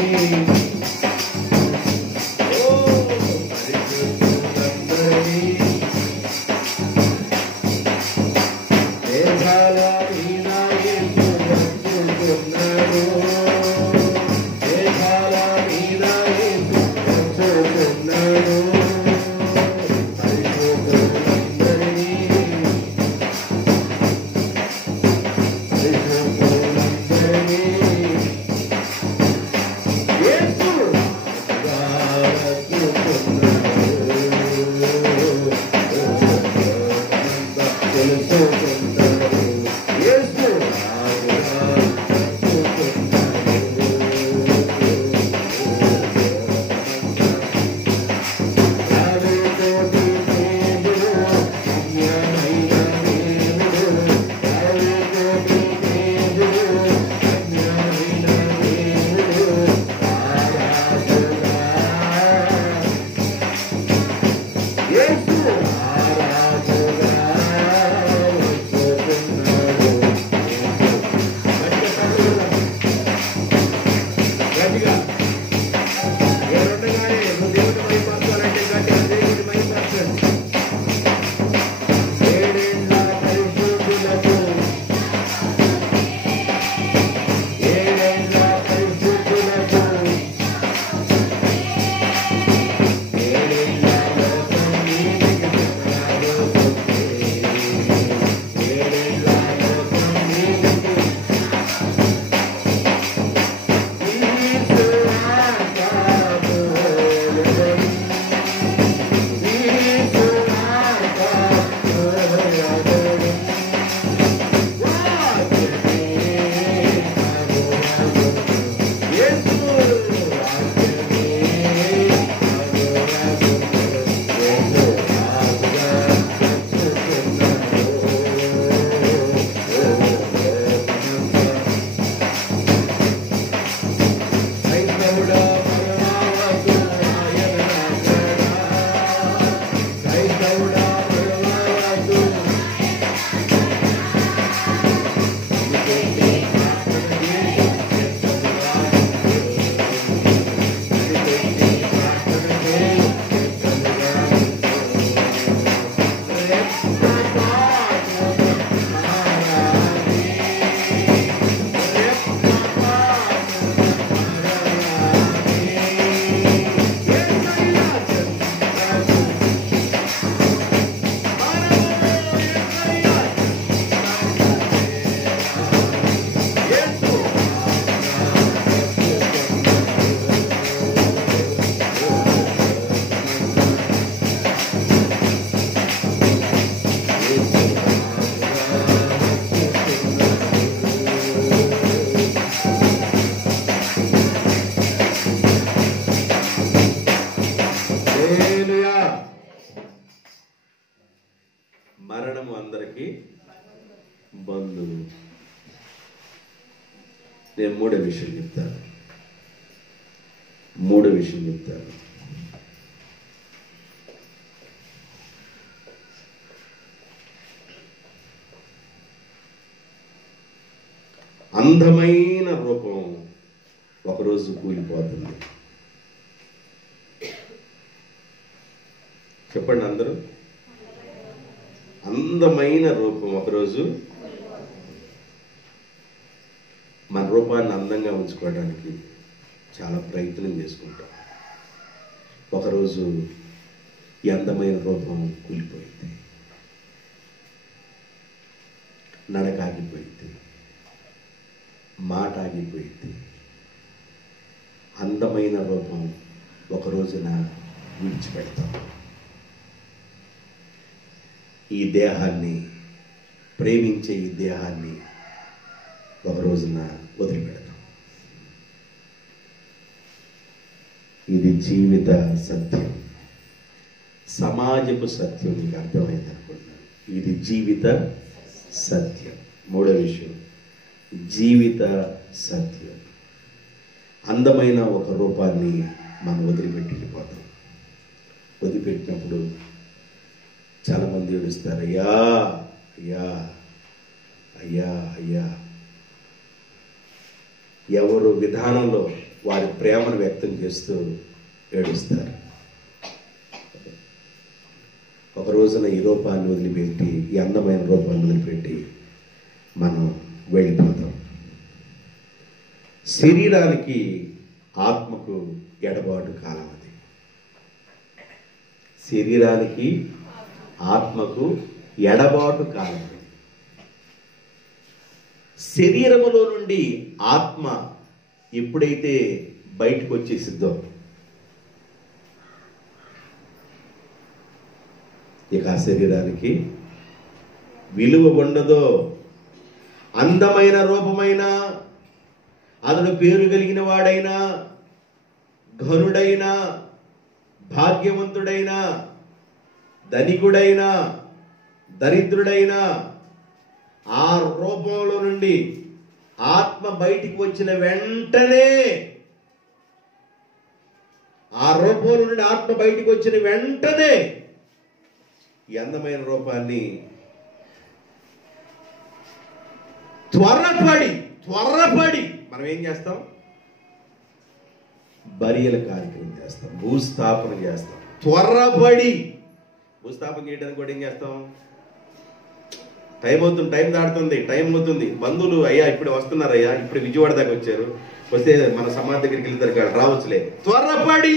హల్లెలూయా. మరణము అందరికీ బంధువు. నేను మూడో విషయం చెప్తాను. అందమైన రూపం ఒకరోజు కూలిపోతుంది. చెప్పండి అందరూ. అందమైన రూపం ఒకరోజు, మన రూపాన్ని అందంగా ఉంచుకోవడానికి చాలా ప్రయత్నం చేసుకుంటాం. ఒకరోజు ఈ అందమైన రూపం కూలిపోయింది, నడక ఆగిపోయింది, మాట ఆగిపోయింది. అందమైన రూపం ఒక రోజున విడిచిపెడతాం. ఈ దేహాన్ని, ప్రేమించే ఈ దేహాన్ని ఒక రోజున వదిలిపెడతాం. ఇది జీవిత సత్యం, సమాజపు సత్యం. నీకు అర్థమైంది అనుకుంటున్నాను. ఇది జీవిత సత్యం. మూడో విషయం, జీవిత సత్యం. అందమైన ఒక రూపాన్ని మనం వదిలిపెట్టి వెళ్ళిపోతాం. వదిలిపెట్టినప్పుడు చాలామంది ఏడుస్తారు, అయ్యా అయ్యా అయ్యా అయ్యా. ఎవరు విధానంలో వారి ప్రేమను వ్యక్తం చేస్తూ ఏడుస్తారు. ఒక రోజున ఈ రూపాన్ని వదిలిపెట్టి, ఈ అందమైన రూపాన్ని వదిలిపెట్టి మనం వెళ్ళిపోతాం. శరీరానికి ఆత్మకు ఎడబాటు కాలం అది. శరీరానికి ఆత్మకు ఎడబాటు కాలం. శరీరములో నుండి ఆత్మ ఎప్పుడైతే బయటకు వచ్చేసిద్దో ఇక ఆ శరీరానికి విలువ ఉండదో. అందమైన రూపమైన, అతడు పేరు కలిగిన వాడైనా, ఘనుడైనా, భాగ్యవంతుడైనా, ధనికుడైనా, దరిద్రుడైనా, ఆ రూపంలో నుండి ఆత్మ బయటికి వచ్చిన వెంటనే, ఆ రూపంలో నుండి ఆత్మ బయటికి వచ్చిన వెంటనే ఈ అందమైన రూపాన్ని త్వరపడి మనం ఏం చేస్తాం? బరియల కార్యక్రమం చేస్తాం, భూస్థాపన చేస్తాం. త్వరపడి భూస్థాపన చేయడానికి కూడా ఏం చేస్తాం? టైం అవుతుంది, టైం దాటుతుంది, టైం అవుతుంది. బంధువులు, అయ్యా ఇప్పుడు వస్తున్నారయ్యా, ఇప్పుడు విజయవాడ దాకా వచ్చారు, వస్తే మన సమాధి దగ్గరికి వెళ్తారు, రావచ్చులే. త్వరపడి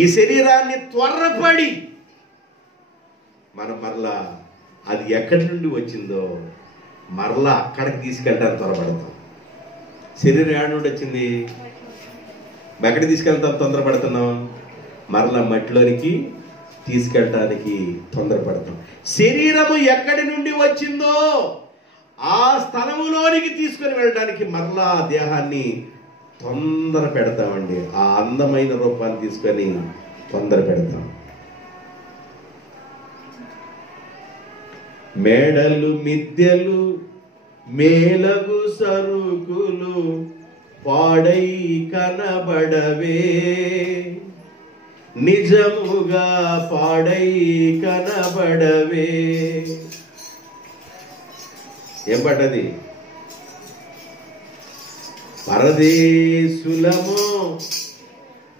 ఈ శరీరాన్ని త్వరపడి మనం మరలా అది ఎక్కడి నుండి వచ్చిందో మరలా అక్కడికి తీసుకెళ్ళడానికి త్వరపడతాం. శరీరం ఏడ నుండి వచ్చింది? ఎక్కడికి తీసుకెళ్తాం తొందరపడుతున్నాం? మరలా మట్టిలోనికి తీసుకెళ్ళటానికి తొందరపడతాం. శరీరము ఎక్కడి నుండి వచ్చిందో ఆ స్థలములోనికి తీసుకొని వెళ్ళడానికి మరలా దేహాన్ని తొందర పెడతామండి. ఆ అందమైన రూపాన్ని తీసుకొని తొందర పెడతాం. మేడలు, మిద్దెలు, మేలగు సరుకులు పాడై కనబడవే, నిజముగా పాడై కనబడవే. ఏం పడ్డది? పరదేశులము.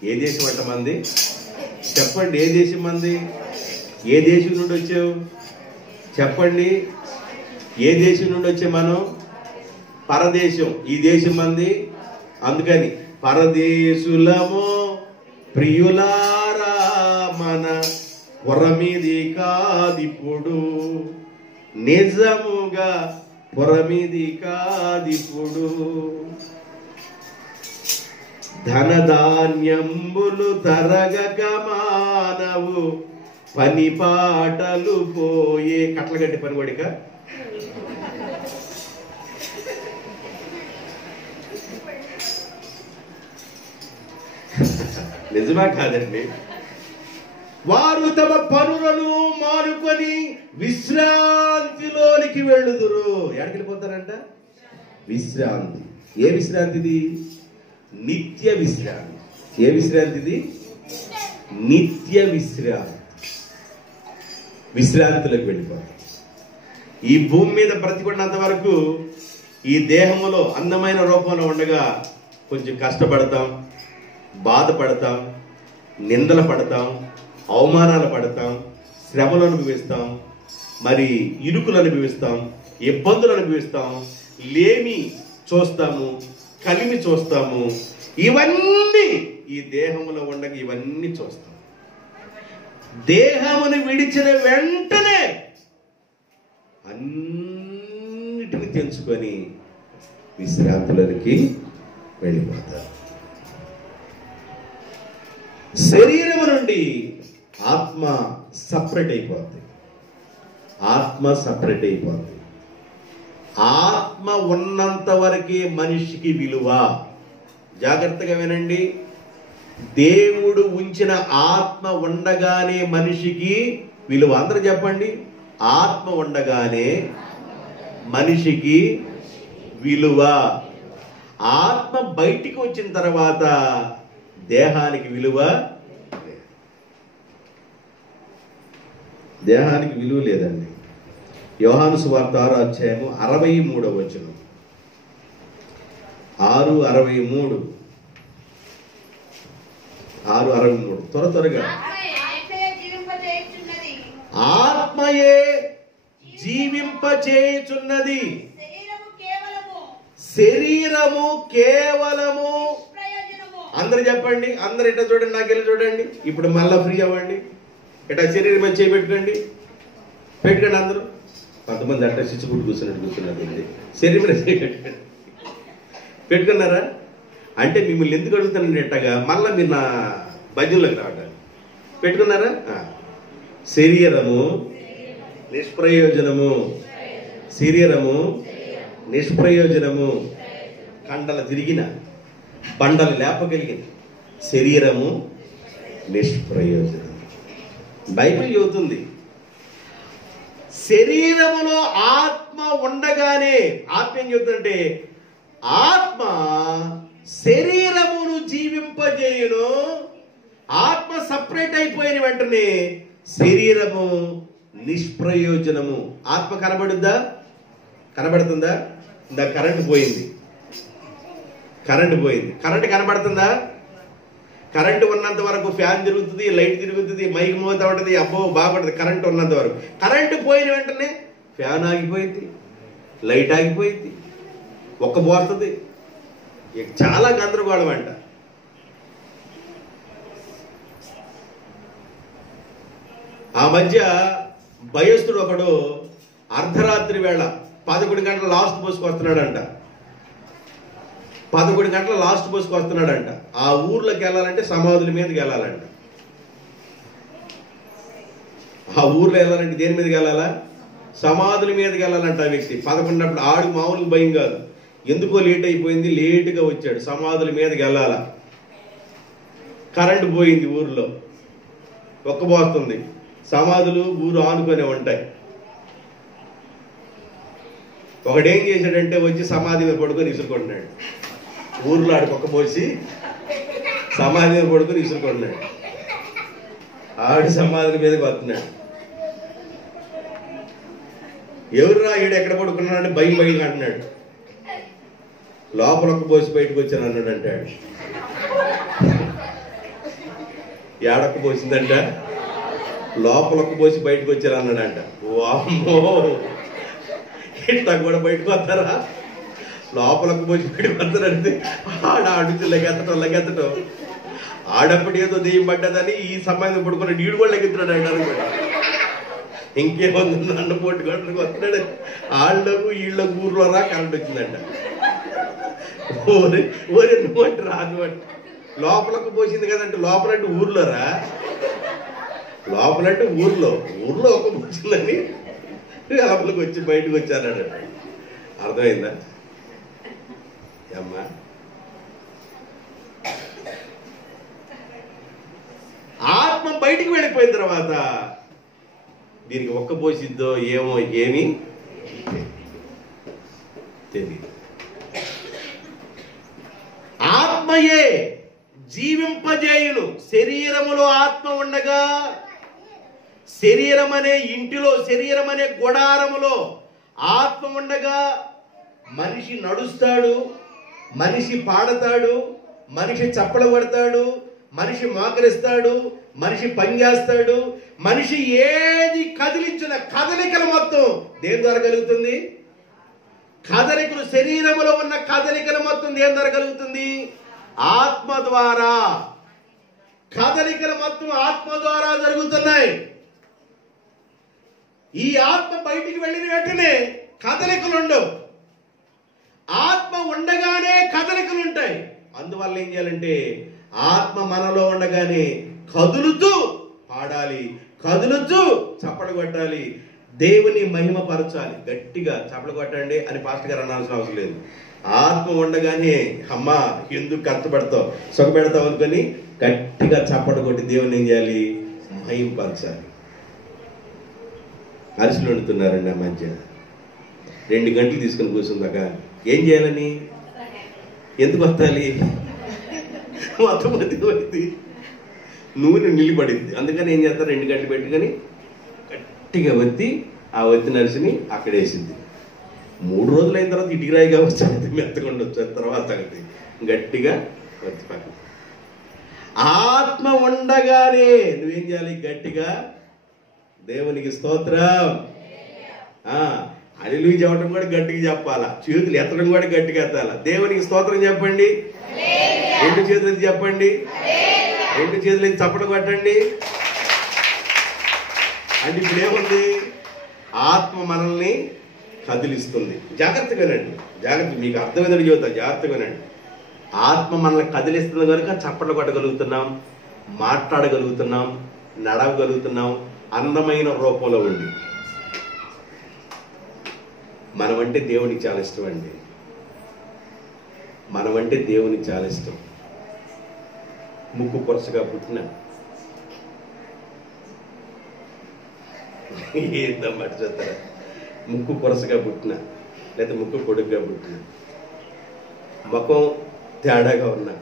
ఏ దేశం అంట మంది? చెప్పండి, ఏ దేశం మంది? ఏ దేశం నుండి వచ్చావు? చెప్పండి, ఏ దేశం నుండి వచ్చే మనం? పరదేశం. ఈ దేశం మంది. అందుకని పరదేశులము ప్రియులారా, మన పురమిది కాదిప్పుడు, నిజముగా పురమిది కాదిప్పుడు. ధనధాన్యంబులు తరగక మానవు, పని పాటలు పోయే. కట్లగట్టి పని కొడిక. నిజమా కాదండి? వారు తమ పనులను మానుకొని విశ్రాంతిలోనికి వెళ్ళుదురు. ఎక్కడికి వెళ్ళిపోతారంట? విశ్రాంతి. ఏ విశ్రాంతిది? నిత్య విశ్రాంతి. ఏ విశ్రాంతిది? నిత్య విశ్రాంతి. విశ్రాంతిలోకి వెళ్ళిపోతారు. ఈ భూమి మీద బ్రతికున్నంత వరకు ఈ దేహములో అందమైన రూపంలో ఉండగా కొంచెం కష్టపడతాం, బాధపడతాం, నిందలు పడతాం, అవమానాలు పడతాం, శ్రమలు అనుభవిస్తాం, మరి ఇరుకులు అనుభవిస్తాం, ఇబ్బందులు అనుభవిస్తాం, లేమి చూస్తాము, కలిమి చూస్తాము. ఇవన్నీ ఈ దేహంలో ఉండగా ఇవన్నీ చూస్తాం. దేహమును విడిచిన వెంటనే అన్నిటిని తెంచుకొని విశ్రాంతిలోనికి వెళ్ళిపోతారు. శరీరము నుండి ఆత్మ సపరేట్ అయిపోతుంది. ఆత్మ సపరేట్ అయిపోతుంది. ఆత్మ ఉన్నంత వరకే మనిషికి విలువ. జాగ్రత్తగా వినండి. దేవుడు ఉంచిన ఆత్మ ఉండగానే మనిషికి విలువ. అందరూ చెప్పండి, ఆత్మ ఉండగానే మనిషికి విలువ. ఆత్మ బయటికి వచ్చిన తర్వాత దేహానికి విలువ. దేహానికి విలువ లేదండి. యోహాను సువార్త 6వ అధ్యాయము 63వ వచనం. 6:63. త్వరగా. ఆత్మయే జీవింపచేయుచున్నది, శరీరము కేవలము. అందరు చెప్పండి, అందరు ఇట్లా చూడండి, నాకెళ్ళి చూడండి. ఇప్పుడు మళ్ళా ఫ్రీ అవ్వండి. ఇట్లా శరీరం మీద చేయి పెట్టుకోండి, పెట్టుకోండి అందరూ. కొంతమంది అట్లా చిచ్చుకుంటూ కూర్చున్నారు. శరీరం మీద చేయి పెట్టుకోండి. పెట్టుకున్నారా? అంటే మిమ్మల్ని ఎందుకు అడుగుతానండి ఎట్టగా, మళ్ళీ మీరు నా భజనలోకి రావడానికి. పెట్టుకున్నారా? శరీరము నిష్ప్రయోజనము, శరీరము నిష్ప్రయోజనము. కండలు తిరిగిన, బండలు లేపగలిగిన శరీరము నిష్ప్రయోజనం. బైబిల్ చెబుతుంది, శరీరములో ఆత్మ ఉండగానే, ఆత్మ ఏం చెబుతుందంటే, ఆత్మ శరీరమును జీవింపజేయును. ఆత్మ సపరేట్ అయిపోయిన వెంటనే శరీరము నిష్ప్రయోజనము. ఆత్మ కనబడుద్దా? కనబడుతుందా? ఇందా కరెంటు పోయింది. కరెంటు కనబడుతుందా? కరెంటు ఉన్నంత వరకు ఫ్యాన్ తిరుగుతుంది, లైట్ తిరుగుతుంది, మైక్ మోతా ఉంటుంది, అబ్బో బాగుంటుంది కరెంటు ఉన్నంత వరకు. కరెంటు పోయిన వెంటనే ఫ్యాన్ ఆగిపోయింది, లైట్ ఆగిపోయింది, ఒక్క పోతుంది. చాలా గందరగోళం అంట. ఆ మధ్య భయస్తుడు ఒకడు అర్ధరాత్రి వేళ 11 గంటల లాస్ట్ పోసుకొస్తున్నాడంట. 11 గంటల లాస్ట్ పోసుకొస్తున్నాడంట. ఆ ఊర్లోకి వెళ్ళాలంటే సమాధుల మీదకి వెళ్ళాలంట. ఆ ఊర్లో వెళ్ళాలంటే దేని మీదకి వెళ్ళాలా? సమాధుల మీదకి వెళ్ళాలంట. ఆ వ్యక్తి 11 ఆడికి మామూలుగా భయం కాదు. ఎందుకో లేట్ అయిపోయింది, లేటుగా వచ్చాడు. సమాధుల మీదకి వెళ్ళాలా. కరెంటు పోయింది ఊర్లో, ఒక్కబోస్తుంది. సమాధులు ఊరు ఆనుకొని ఉంటాయి. ఒకడేం చేశాడంటే వచ్చి సమాధి మీద పడుకొని ఇసురుకుంటున్నాడు. ఊర్లో ఆడికొక్క పోసి సమాధి మీద పడుకొని ఇసురుకుంటున్నాడు. ఆడి సమాధి మీదకి వస్తున్నాడు. ఎవరురా ఈడు ఎక్కడ పడుకున్నాడు? భయం అంటున్నాడు. లోపలొక్క పోసి బయటకు వచ్చాను అన్నాడు. అంటాడు. ఏడొక్క పోసిందంట, లోపలొక్క పోసి బయటకు వచ్చారు అన్నాడంట. వామ్మో, ఇట్లా కూడా బయటకు వస్తారా? లోపలొక్క పోసి బయటకు వస్తారంటే ఆడుతూ లెగెత్తడం. ఆడప్పుడు ఏదో దెయ్యం పడ్డదని ఈ సంబంధం పడుకున్నాడు. ఈడు కూడా లెగెత్తున్నాడు అంటారు. ఇంకేముంది, నన్ను పోటీ గంటలకు వస్తున్నాడు. వాళ్ళకు వీళ్ళకు ఊర్లో రా కరెంట్ వచ్చిందంట. ఓరే నువ్వంటే రాను అంటే లోపలకు పోసింది కదంటే లోపలంటే ఊర్లోరా? లోపలంటే ఊర్లో ఒక పోసిందని లోపలికి వచ్చి బయటకు వచ్చాడు. అర్థమైందా అమ్మా? బయటికి వెళ్ళిపోయిన తర్వాత దీనికి ఒక్క పోసిద్దో ఏమో ఏమీ తెలియదు. ఆత్మయే జీవింపజేయును. శరీరములో ఆత్మ ఉండగా, శరీరం అనే ఇంటిలో, శరీరం అనే గుడారములో ఆత్మ ఉండగా మనిషి నడుస్తాడు, మనిషి పాడతాడు, మనిషి చప్పలు కొడతాడు, మనిషి మోకరిస్తాడు, మనిషి పనిచేస్తాడు. మనిషి ఏది కదిలించిన కదలికలు మొత్తం దేని ద్వారా కలుగుతుంది? కదలికలు, శరీరములో ఉన్న కదలికలు మొత్తం దేని ద్వారా కలుగుతుంది? ఆత్మ ద్వారా. కదలికలు మొత్తం ఆత్మ ద్వారా జరుగుతున్నాయి. ఈ ఆత్మ బయటికి వెళ్ళిన వెంటనే కదలికలు ఉండవు. ఆత్మ ఉండగానే కదలికలు ఉంటాయి. అందువల్ల ఏం చేయాలంటే ఆత్మ మనలో ఉండగానే కదులుతూ పాడాలి, కదులుతూ చప్పలు కొట్టాలి, దేవుని మహిమపరచాలి. గట్టిగా చప్పలు కొట్టండి అని పాస్టర్ గారు అనాల్సిన అవసరం లేదు. ఆత్మ ఉండగానే అమ్మా ఎందుకు కష్టపడతావు, సుఖపెడతావు అనుకొని గట్టిగా చప్పట కొట్టి దేవుని ఏం చేయాలి? మహిమపరచాలి. అరిసెలు వండుతున్నారండి ఆ మధ్య 2 గంటలు తీసుకుని కూర్చుందాక ఏం చేయాలని? ఎందుకు వస్తాలి? మొత్తం పోయింది, నూనె నిలబడింది. అందుకని ఏం చేస్తారు? 2 గంటలు పెట్టుకొని గట్టిగా వత్తి ఆ వత్తిన అరిసిని అక్కడ వేసింది. 3 రోజులు అయిన తర్వాత ఇటుకరాయిగా వచ్చి మెత్తకుండా వచ్చిన తర్వాత గట్టిగా వత్తి పక్కన. ఆత్మ ఉండగానే నువ్వేం చేయాలి? గట్టిగా దేవునికి స్తోత్రం. హల్లెలూయా చెప్పడం కూడా గట్టిగా చెప్పాలా, చేతులు ఎత్తడం కూడా గట్టిగా ఎత్తాలా. దేవునికి స్తోత్రం చెప్పండి. 2 చేతులు చెప్పండి, 2 చేతులు చప్పట కొట్టండి. అంటే ఇప్పుడు ఏముంది? ఆత్మ మనల్ని కదిలిస్తుంది. జాగ్రత్తగానండి, జాగ్రత్త. మీకు అర్థమైందని చెబుతా, జాగ్రత్తగానండి. ఆత్మ మనల్ని కదిలిస్తుంది కనుక చప్పట్లు కొట్టగలుగుతున్నాం, మాట్లాడగలుగుతున్నాం, నడవగలుగుతున్నాం అందమైన రూపంలో ఉండి. మనమంటే దేవునికి చాలా ఇష్టం అండి. మనమంటే దేవునికి చాలా ఇష్టం. ముక్కు కొరసగా పుట్టిన ఏందన్నమాట చెప్తారా? ముక్కు కొరసగా పుట్టిన, లేదా ముక్కు పొడుగ్గా పుట్టిన, ముఖం తేడాగా ఉన్నా,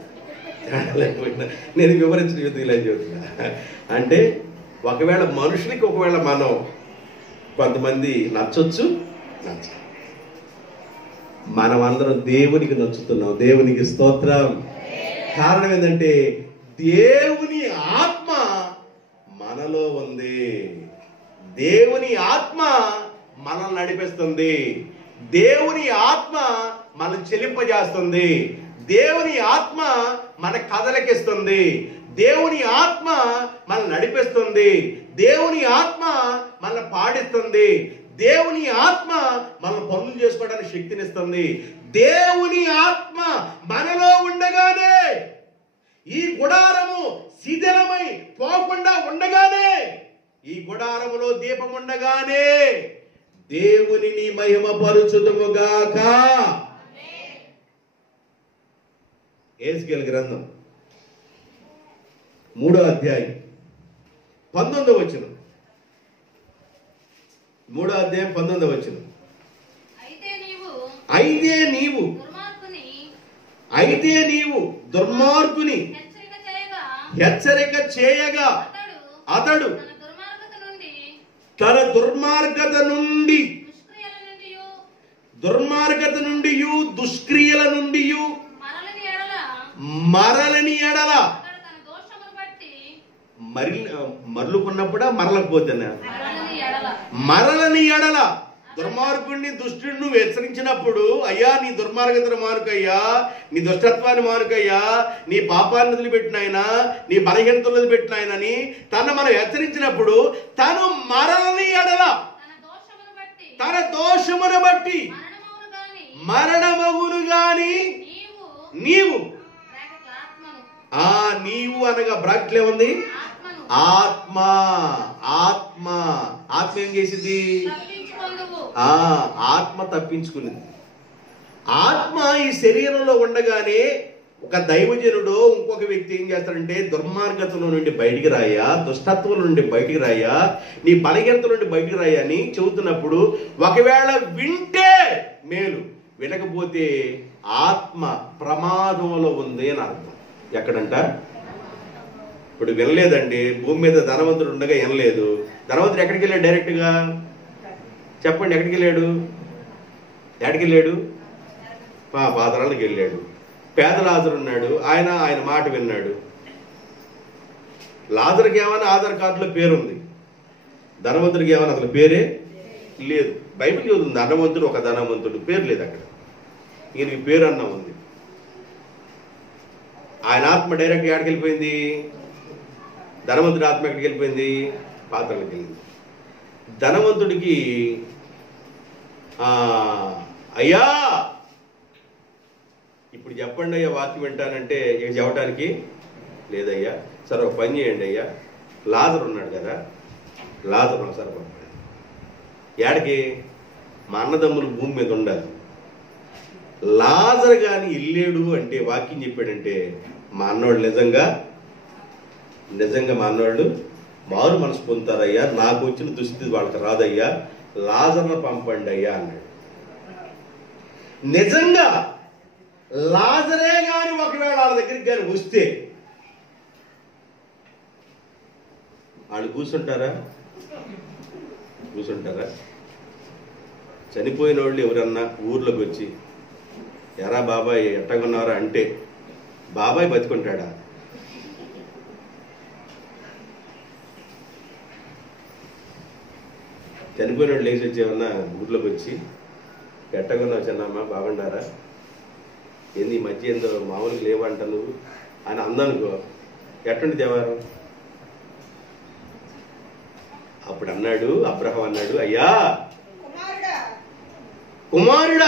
తేడా లేకపోయినా, నేను వివరించిన యుద్ధం ఇలా చెబుతున్నా. అంటే ఒకవేళ మనుషులకి ఒకవేళ మనం కొంతమంది నచ్చొచ్చు, నచ్చ, మనం అందరం దేవునికి నచ్చుతున్నాం. దేవునికి స్తోత్రం. కారణం ఏంటంటే దేవుని ఆత్మ మనలో ఉంది. దేవుని ఆత్మ మనల్ని నడిపిస్తుంది. దేవుని ఆత్మ మనం చెలింపజేస్తుంది. దేవుని ఆత్మ మన కదలకిస్తుంది. దేవుని ఆత్మ మనల్ని నడిపిస్తుంది. దేవుని ఆత్మ మన పాడిస్తుంది. దేవుని ఆత్మ మన పనులు చేసుకోవడానికి శక్తినిస్తుంది. దేవుని ఆత్మ మనలో ఉండగానే, ఈ గుడారము శిథిలమై పోకుండా ఉండగానే, ఈ గుడారములో దీపం ఉండగానే దేవునిని మహిమపరచుదుముగాక. యేసుకేలు గ్రంథం 3వ అధ్యాయం 19వ వచనం. 3వ అధ్యాయం 19వ వచనం. అయితే నీవు దుర్మార్గుని హెచ్చరిక చేయగా అతడు తన దుర్మార్గత నుండి దుష్క్రియల నుండి మరలని ఎడల మరలుకున్నప్పుడా మరలకపోతున్నా మరలని ఎడల దుర్మార్గుడిని దుష్టుడిని నువ్వు హెచ్చరించినప్పుడు, అయ్యా నీ దుర్మార్గతను మానుకయ్యా, నీ దుష్టత్వాన్ని మానుకయ్యా, నీ పాపాన్ని వదిలిపెట్టినాయనా, నీ బలహీనతలు వదిలిపెట్టినాయనని తను మనం హెచ్చరించినప్పుడు తను మరలని ఎడల తన దోషమును బట్టి మరణమగును గాని నీవు నీవు అనగా బ్రాకెట్లో ఉంది ఆత్మ. ఆత్మ ఆత్మ ఏం చేసింది? ఆత్మ తప్పించుకున్నది. ఆత్మ ఈ శరీరంలో ఉండగానే ఒక దైవజనుడు ఇంకొక వ్యక్తి ఏం చేస్తాడంటే, దుర్మార్గతలో నుండి బయటికి రాయా, దుష్టత్వం నుండి బయటికి రాయా, నీ బలహీనత నుండి బయటికి రాయా అని చెబుతున్నప్పుడు ఒకవేళ వింటే మేలు, వినకపోతే ఆత్మ ప్రమాదంలో ఉంది అని అర్థం. ఎక్కడంట? ఇప్పుడు వినలేదండి, భూమి మీద ధనవంతుడు ఉండగా వినలేదు. ధనవంతుడు ఎక్కడికి వెళ్ళాడు? డైరెక్ట్గా చెప్పండి, ఎక్కడికి వెళ్ళాడు? ఎక్కడికి వెళ్ళాడు? పాతరానికి వెళ్ళాడు. పేద లాజరు ఉన్నాడు, ఆయన మాట విన్నాడు. లాజర్కి ఏమైనా ఆధార్ కార్డులో పేరుంది, ధనవంతుడికి ఏమైనా అసలు పేరే లేదు. బైబిల్ చదువుతుంది, ధనవంతుడు ఒక ధనవంతుడు, పేరు లేదు అక్కడ. ఈయనకి పేరు అన్న ఉంది. ఆయన ఆత్మ డైరెక్ట్ ఎక్కడికి వెళ్ళిపోయింది? ధనవంతుడి ఆత్మ ఎక్కడికి వెళ్ళిపోయింది? పాత్రలకు వెళ్ళింది. ధనవంతుడికి అయ్యా ఇప్పుడు చెప్పండి అయ్యా, వాక్యం వింటానంటే ఇక చెప్పడానికి లేదయ్యా. సరే ఒక పని చేయండి అయ్యా, లాజరు ఉన్నాడు కదా, లాజరు సరే ఏడికి? మా అన్నదమ్ములు భూమి మీద ఉండాలి. లాజరు కానీ ఇల్లేడు అంటే వాక్యం చెప్పాడంటే మా అన్నోళ్ళు నిజంగా మా అన్నోళ్ళు మారు మనసు పొందుతారయ్యా, నాకు వచ్చిన దుస్థితి వాళ్ళకి రాదయ్యా, లాజర్ను పంపండి అయ్యా అన్నాడు. నిజంగా లాజరే గాని ఒకవేళ వాళ్ళ దగ్గరికి కానీ వస్తే వాళ్ళు కూర్చుంటారా? చనిపోయిన వాళ్ళు ఎవరన్నా ఊర్లోకి వచ్చి ఎరా బాబాయ్ ఎట్టగున్నారా అంటే బాబాయ్ బతికుంటాడా? చనిపోయిన వాళ్ళు లేచి వచ్చి ఏమన్నా ఊర్లోకి వచ్చి ఎట్టగున్నావు చిన్నమ్మ, బాగుండారా, ఏంది ఈ మధ్య ఏందో మామూలుగా లేవంట నువ్వు అని అందనుకో, ఎట్టండి దేవారం? అప్పుడు అన్నాడు అబ్రహం అన్నాడు, అయ్యా కుమారుడా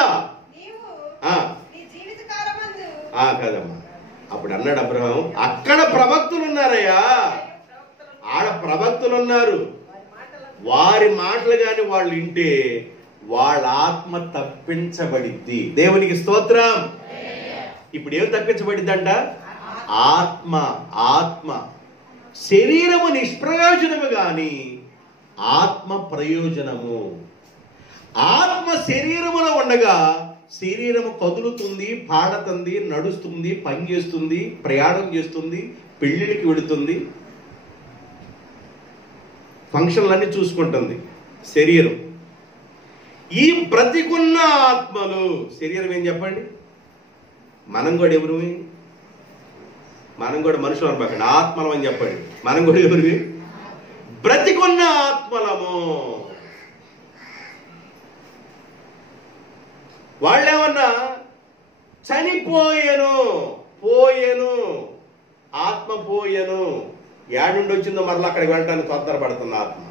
కాదమ్మా. అప్పుడు అన్నాడు అబ్రహం, అక్కడ ప్రవక్తులు ఉన్నారయ్యా, ఆడ ప్రవక్తులు ఉన్నారు, వారి మాటలు కాని వాళ్ళు వింటే వాళ్ళ ఆత్మ తప్పించబడిద్ది. దేవునికి స్తోత్రం. ఇప్పుడు ఏం తప్పించబడిద్దంట? ఆత్మ. శరీరము నిష్ప్రయోజనము గాని ఆత్మ ప్రయోజనము. ఆత్మ శరీరములో ఉండగా శరీరము కదులుతుంది, పాడుతుంది, నడుస్తుంది, పనిచేస్తుంది, ప్రయాణం చేస్తుంది, పెళ్లిళ్ళకి వెళుతుంది, ఫంక్షన్లన్నీ చూసుకుంటుంది శరీరం. ఈ బ్రతికున్న ఆత్మలు, శరీరం ఏం చెప్పండి? మనం కూడా ఎవరివి? మనం కూడా మనుషులు అనబాకండి, ఆత్మలం అని చెప్పండి. మనం కూడా ఎవరివి? బ్రతికున్న ఆత్మలము. వాళ్ళేమన్నా చనిపోయేను, ఆత్మ పోయేను, ఏడుండి వచ్చిందో మరలా అక్కడికి వెళ్ళటానికి తొందరపడుతుంది ఆత్మ.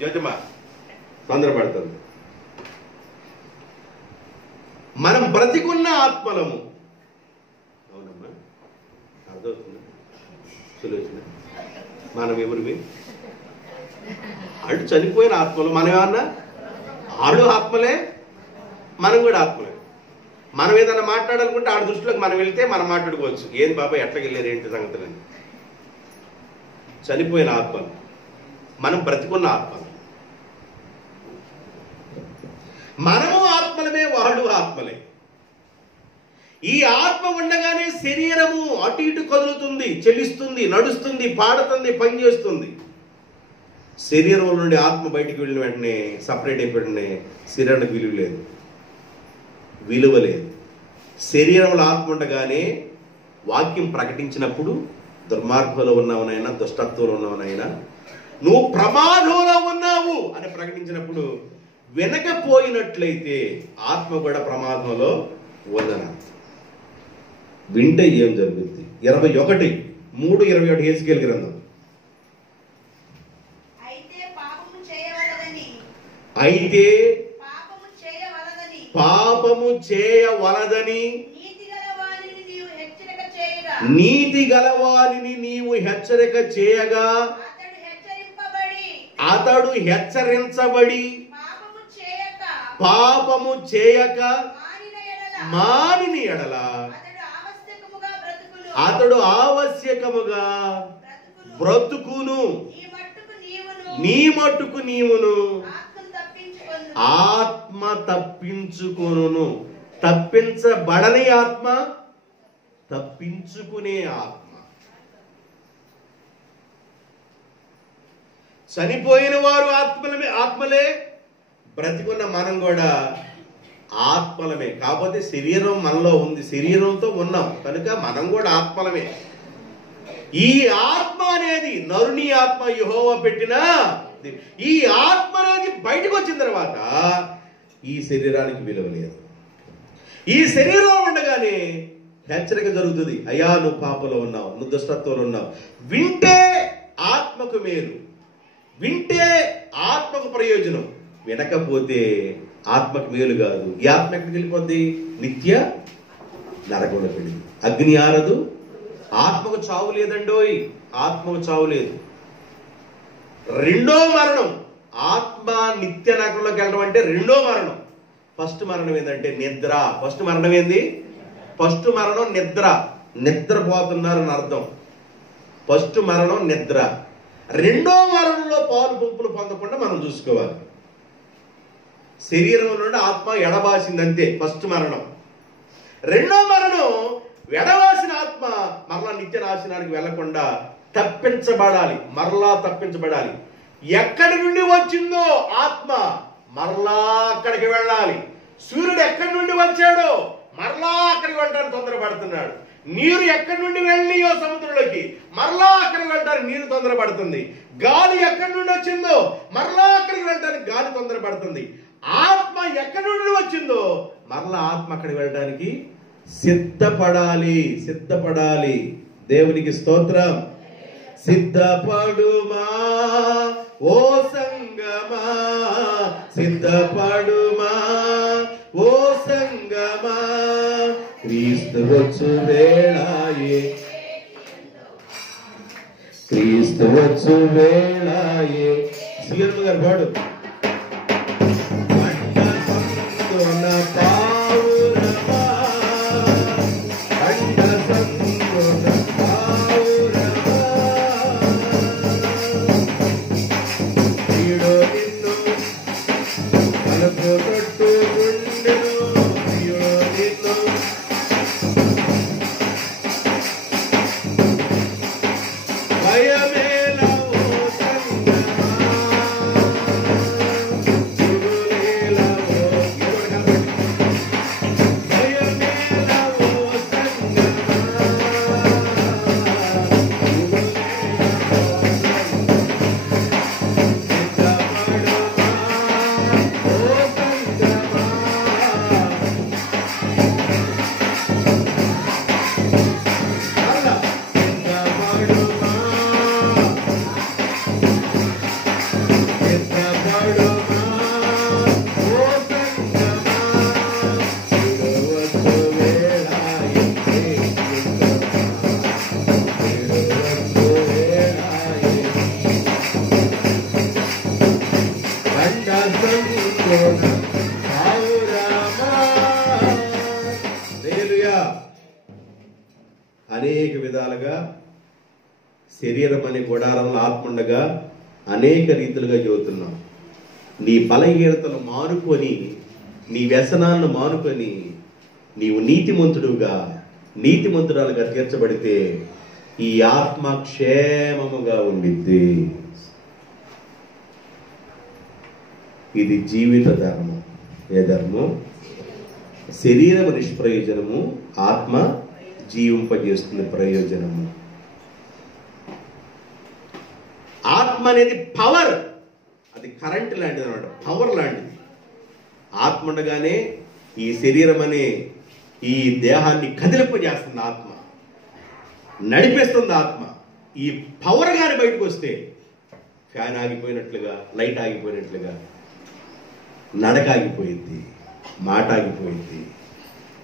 జ్యోతిమా తొందరపడుతుంది. మనం బ్రతికున్న ఆత్మలము. అవునమ్మా, అర్థమవుతుంది. సులోచన, మనం ఎవరివి? అటు చనిపోయిన ఆత్మలు. మనం ఏమన్నా ఆడు ఆత్మలే, మనం కూడా ఆత్మలే. మనం ఏదన్నా మాట్లాడాలనుకుంటే ఆడ దృష్టిలోకి మనం వెళ్తే మనం మాట్లాడుకోవచ్చు. ఏంది బాబా ఎట్లా వెళ్ళారు ఏంటి సంగతులని. చనిపోయిన ఆత్మలు, మనం బ్రతికున్న ఆత్మలు. మనము ఆత్మలమే, వాళ్ళు ఆత్మలే. ఈ ఆత్మ ఉండగానే శరీరము అటు ఇటు కదులుతుంది, చెలిస్తుంది, నడుస్తుంది, పాడుతుంది, పనిచేస్తుంది. శరీరం నుండి ఆత్మ బయటికి వెళ్ళిన వెంటనే సపరేట్ అయిపోయిన శరీరానికి విలువ లేదు. శరీరంలో ఆత్మ ఉండగానే వాక్యం ప్రకటించినప్పుడు దుర్మార్గంలో ఉన్నావునైనా, దుష్టత్వంలో ఉన్నావునైనా, నువ్వు ప్రమాదంలో ఉన్నావు అని ప్రకటించినప్పుడు వినకపోయినట్లయితే ఆత్మ కూడా ప్రమాదంలో ఉందన. వింటే ఏం జరుగుద్ది? 21:3-21 హెజ్కేలు గ్రంథం. అయితే పాపము చేయవలదని నీతి గలవానిని నీవు హెచ్చరిక చేయగా అతడు హెచ్చరించబడి పాపము చేయక మానిని ఎడల అతడు ఆవశ్యకముగా బ్రతుకును, నీ మట్టుకు నీవును ఆత్మ తప్పించుకొనును. తప్పించబడని ఆత్మ, తప్పించుకునే ఆత్మ. చనిపోయిన వారు ఆత్మలే, బ్రతికున్న మనం కూడా ఆత్మలమే. కాకపోతే శరీరం మనలో ఉంది, శరీరంతో ఉన్నాం కనుక మనం కూడా ఆత్మలమే. ఈ ఆత్మ అనేది నరుని ఆత్మ యెహోవా పెట్టిన, ఈ ఆత్మ అనేది బయటకు వచ్చిన తర్వాత ఈ శరీరానికి విలువ లేదు. ఈ శరీరం ఉండగానే హెచ్చరిక జరుగుతుంది, అయ్యా నువ్వు పాపంలో ఉన్నావు, నువ్వు దుష్టత్వంలో ఉన్నావు. వింటే ఆత్మకు మేలు, వింటే ఆత్మకు ప్రయోజనం, వినకపోతే ఆత్మకు మేలు కాదు. ఈ ఆత్మ ఎక్కడికి వెళ్ళిపోద్ది? నిత్య నరకంలో వెళ్ళింది. అగ్ని ఆరదు, ఆత్మకు చావు లేదండోయ్, ఆత్మకు చావు లేదు. రెండో మరణం, ఆత్మ నిత్య నరకంలోకి వెళ్ళడం అంటే రెండో మరణం. ఫస్ట్ మరణం ఏంటంటే నిద్ర. ఫస్ట్ మరణం ఏంది? ఫస్ట్ మరణం నిద్ర, నిద్రపోతున్నారని అర్థం. ఫస్ట్ మరణం నిద్ర. రెండో మరణంలో పాలు పంపులు పొందకుండా మనం చూసుకోవాలి. శరీరం నుండి ఆత్మ ఎడబాసిందంతే ఫస్ట్ మరణం. రెండో మరణం ఎడబాసిన ఆత్మ మరలా నిత్య నాశనానికి వెళ్లకుండా తప్పించబడాలి, మరలా తప్పించబడాలి. ఎక్కడి నుండి వచ్చిందో ఆత్మ మరలా అక్కడికి వెళ్ళాలి. సూర్యుడు ఎక్కడి నుండి వచ్చాడో మరలా అక్కడికి వెళ్ళడానికి తొందరపడుతున్నాడు. నీరు ఎక్కడి నుండి వెళ్ళియో సముద్రంలోకి మరలా అక్కడికి వెళ్ళడానికి నీరు తొందరపడుతుంది. గాలి ఎక్కడి నుండి వచ్చిందో మరలా అక్కడికి వెళ్ళడానికి గాలి తొందరపడుతుంది. ఆత్మ ఎక్కడి నుండి వచ్చిందో మరలా ఆత్మ అక్కడికి వెళ్ళడానికి సిద్ధపడాలి, సిద్ధపడాలి. దేవునికి స్తోత్రం. సిద్ధపడుమా ఓ సంగమా, సిద్ధపడుమా ఓ సంగమా, క్రీస్తు వచ్చు వేళాయే, క్రీస్తు వచ్చు వేళాయే. సీఎం గారు పాడు. అనేక విధాలుగా శరీరం అనే గుడారంలో ఆత్మ ఉండగా అనేక రీతులుగా చెబుతున్నాం. నీ బలహీనతలు మానుకొని, నీ వ్యసనాలను మానుకొని నీవు నీతిమంతుడుగా, నీతిమంతురాలుగా తీర్చబడితే ఈ ఆత్మ క్షేమముగా ఉండిద్ది. ఇది జీవిత ధర్మం. ఏ ధర్మం? శరీరము నిష్ప్రయోజనము, ఆత్మ జీవింపజేస్తుంది ప్రయోజనము. ఆత్మ అనేది పవర్, అది కరెంట్ లాంటిది అన్నమాట, పవర్ లాంటిది. ఆత్మ ఉండగానే ఈ శరీరం అనే ఈ దేహాన్ని కదిలింపజేస్తుంది ఆత్మ, నడిపేస్తుంది ఆత్మ. ఈ పవర్ గాని బయటకు వస్తే ఫ్యాన్ ఆగిపోయినట్లుగా, లైట్ ఆగిపోయినట్లుగా నడక ఆగిపోయింది, మాట ఆగిపోయింది,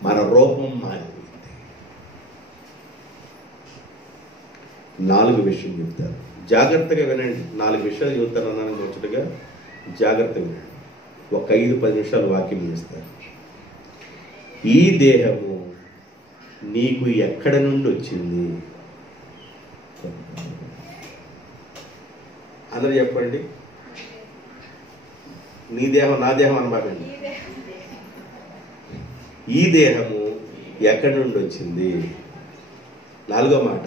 మన రూపం మారిపోయింది. 4 విషయం చెప్తారు, జాగ్రత్తగా వినండి. 4 విషయాలు చెబుతాను అన్నాను ముచ్చటగా, జాగ్రత్తగా వినండి. ఒక 5-10 నిమిషాలు వాక్యం చేస్తారు. ఈ దేహము నీకు ఎక్కడ నుండి వచ్చింది? అందరూ చెప్పండి. నీ దేహం నా దేహం అనమాకండి. ఈ దేహము ఎక్కడి నుండి వచ్చింది? నాలుగో మాట,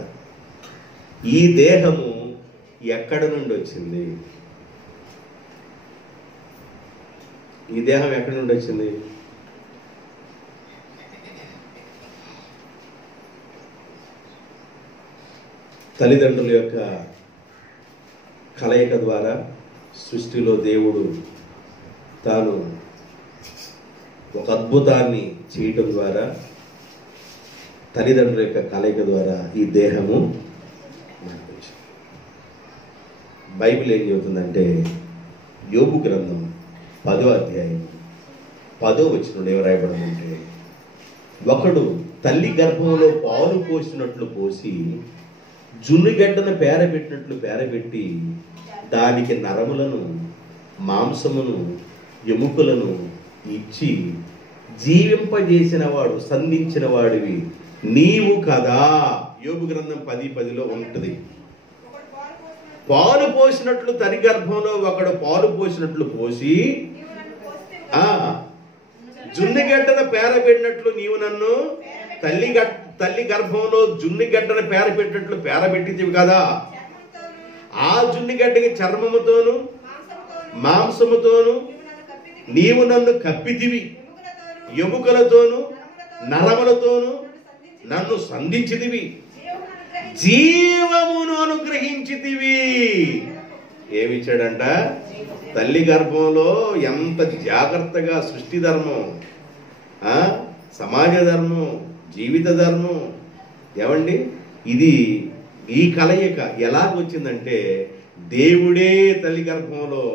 ఈ దేహము ఎక్కడి నుండి వచ్చింది? ఈ దేహం ఎక్కడి నుండి వచ్చింది? తల్లిదండ్రుల యొక్క కలయిక ద్వారా సృష్టిలో దేవుడు తాను ఒక అద్భుతాన్ని చేయటం ద్వారా, తల్లిదండ్రుల యొక్క కలయిక ద్వారా ఈ దేహము మనకు వచ్చింది. బైబిల్ ఏం చెబుతుందంటే, యోబు గ్రంథం 10వ అధ్యాయం 10వ వచనంలో ఏం రాయబడిందంటే, ఒకడు తల్లి గర్భంలో పాలు పోసినట్లు పోసి జున్నుగడ్డను పేరబెట్టినట్లు పేరబెట్టి దానికి నరములను మాంసమును ఎముకలను ఇచ్చి జీవింపజేసిన వాడు సంధించిన వాడివి నీవు కదా. యోబు గ్రంథం 10:10లో ఉంటుంది. పాలు పోసినట్లు తల్లి గర్భంలో ఒకడు పాలు పోసినట్లు పోసి జున్నుగడ్డను పేరబెట్టినట్లు నీవు నన్ను తల్లి గర్భంలో జున్నుగడ్డను పేరబెట్టినట్లు పేరబెట్టింది కదా. ఆ జున్నుగడ్డకి చర్మముతోను మాంసముతోను నీవు నన్ను కప్పితివి, ఎముకలతోను నరములతోను నన్ను సంధించితివి, జీవమును అనుగ్రహించితివి. ఏమిచ్చాడంట? తల్లి గర్భంలో ఎంత జాగ్రత్తగా సృష్టి ధర్మం, సమాజ ధర్మం, జీవిత ధర్మం. ఏమండి, ఇది ఈ కలయిక ఎలాగొచ్చిందంటే, దేవుడే తల్లి గర్భంలో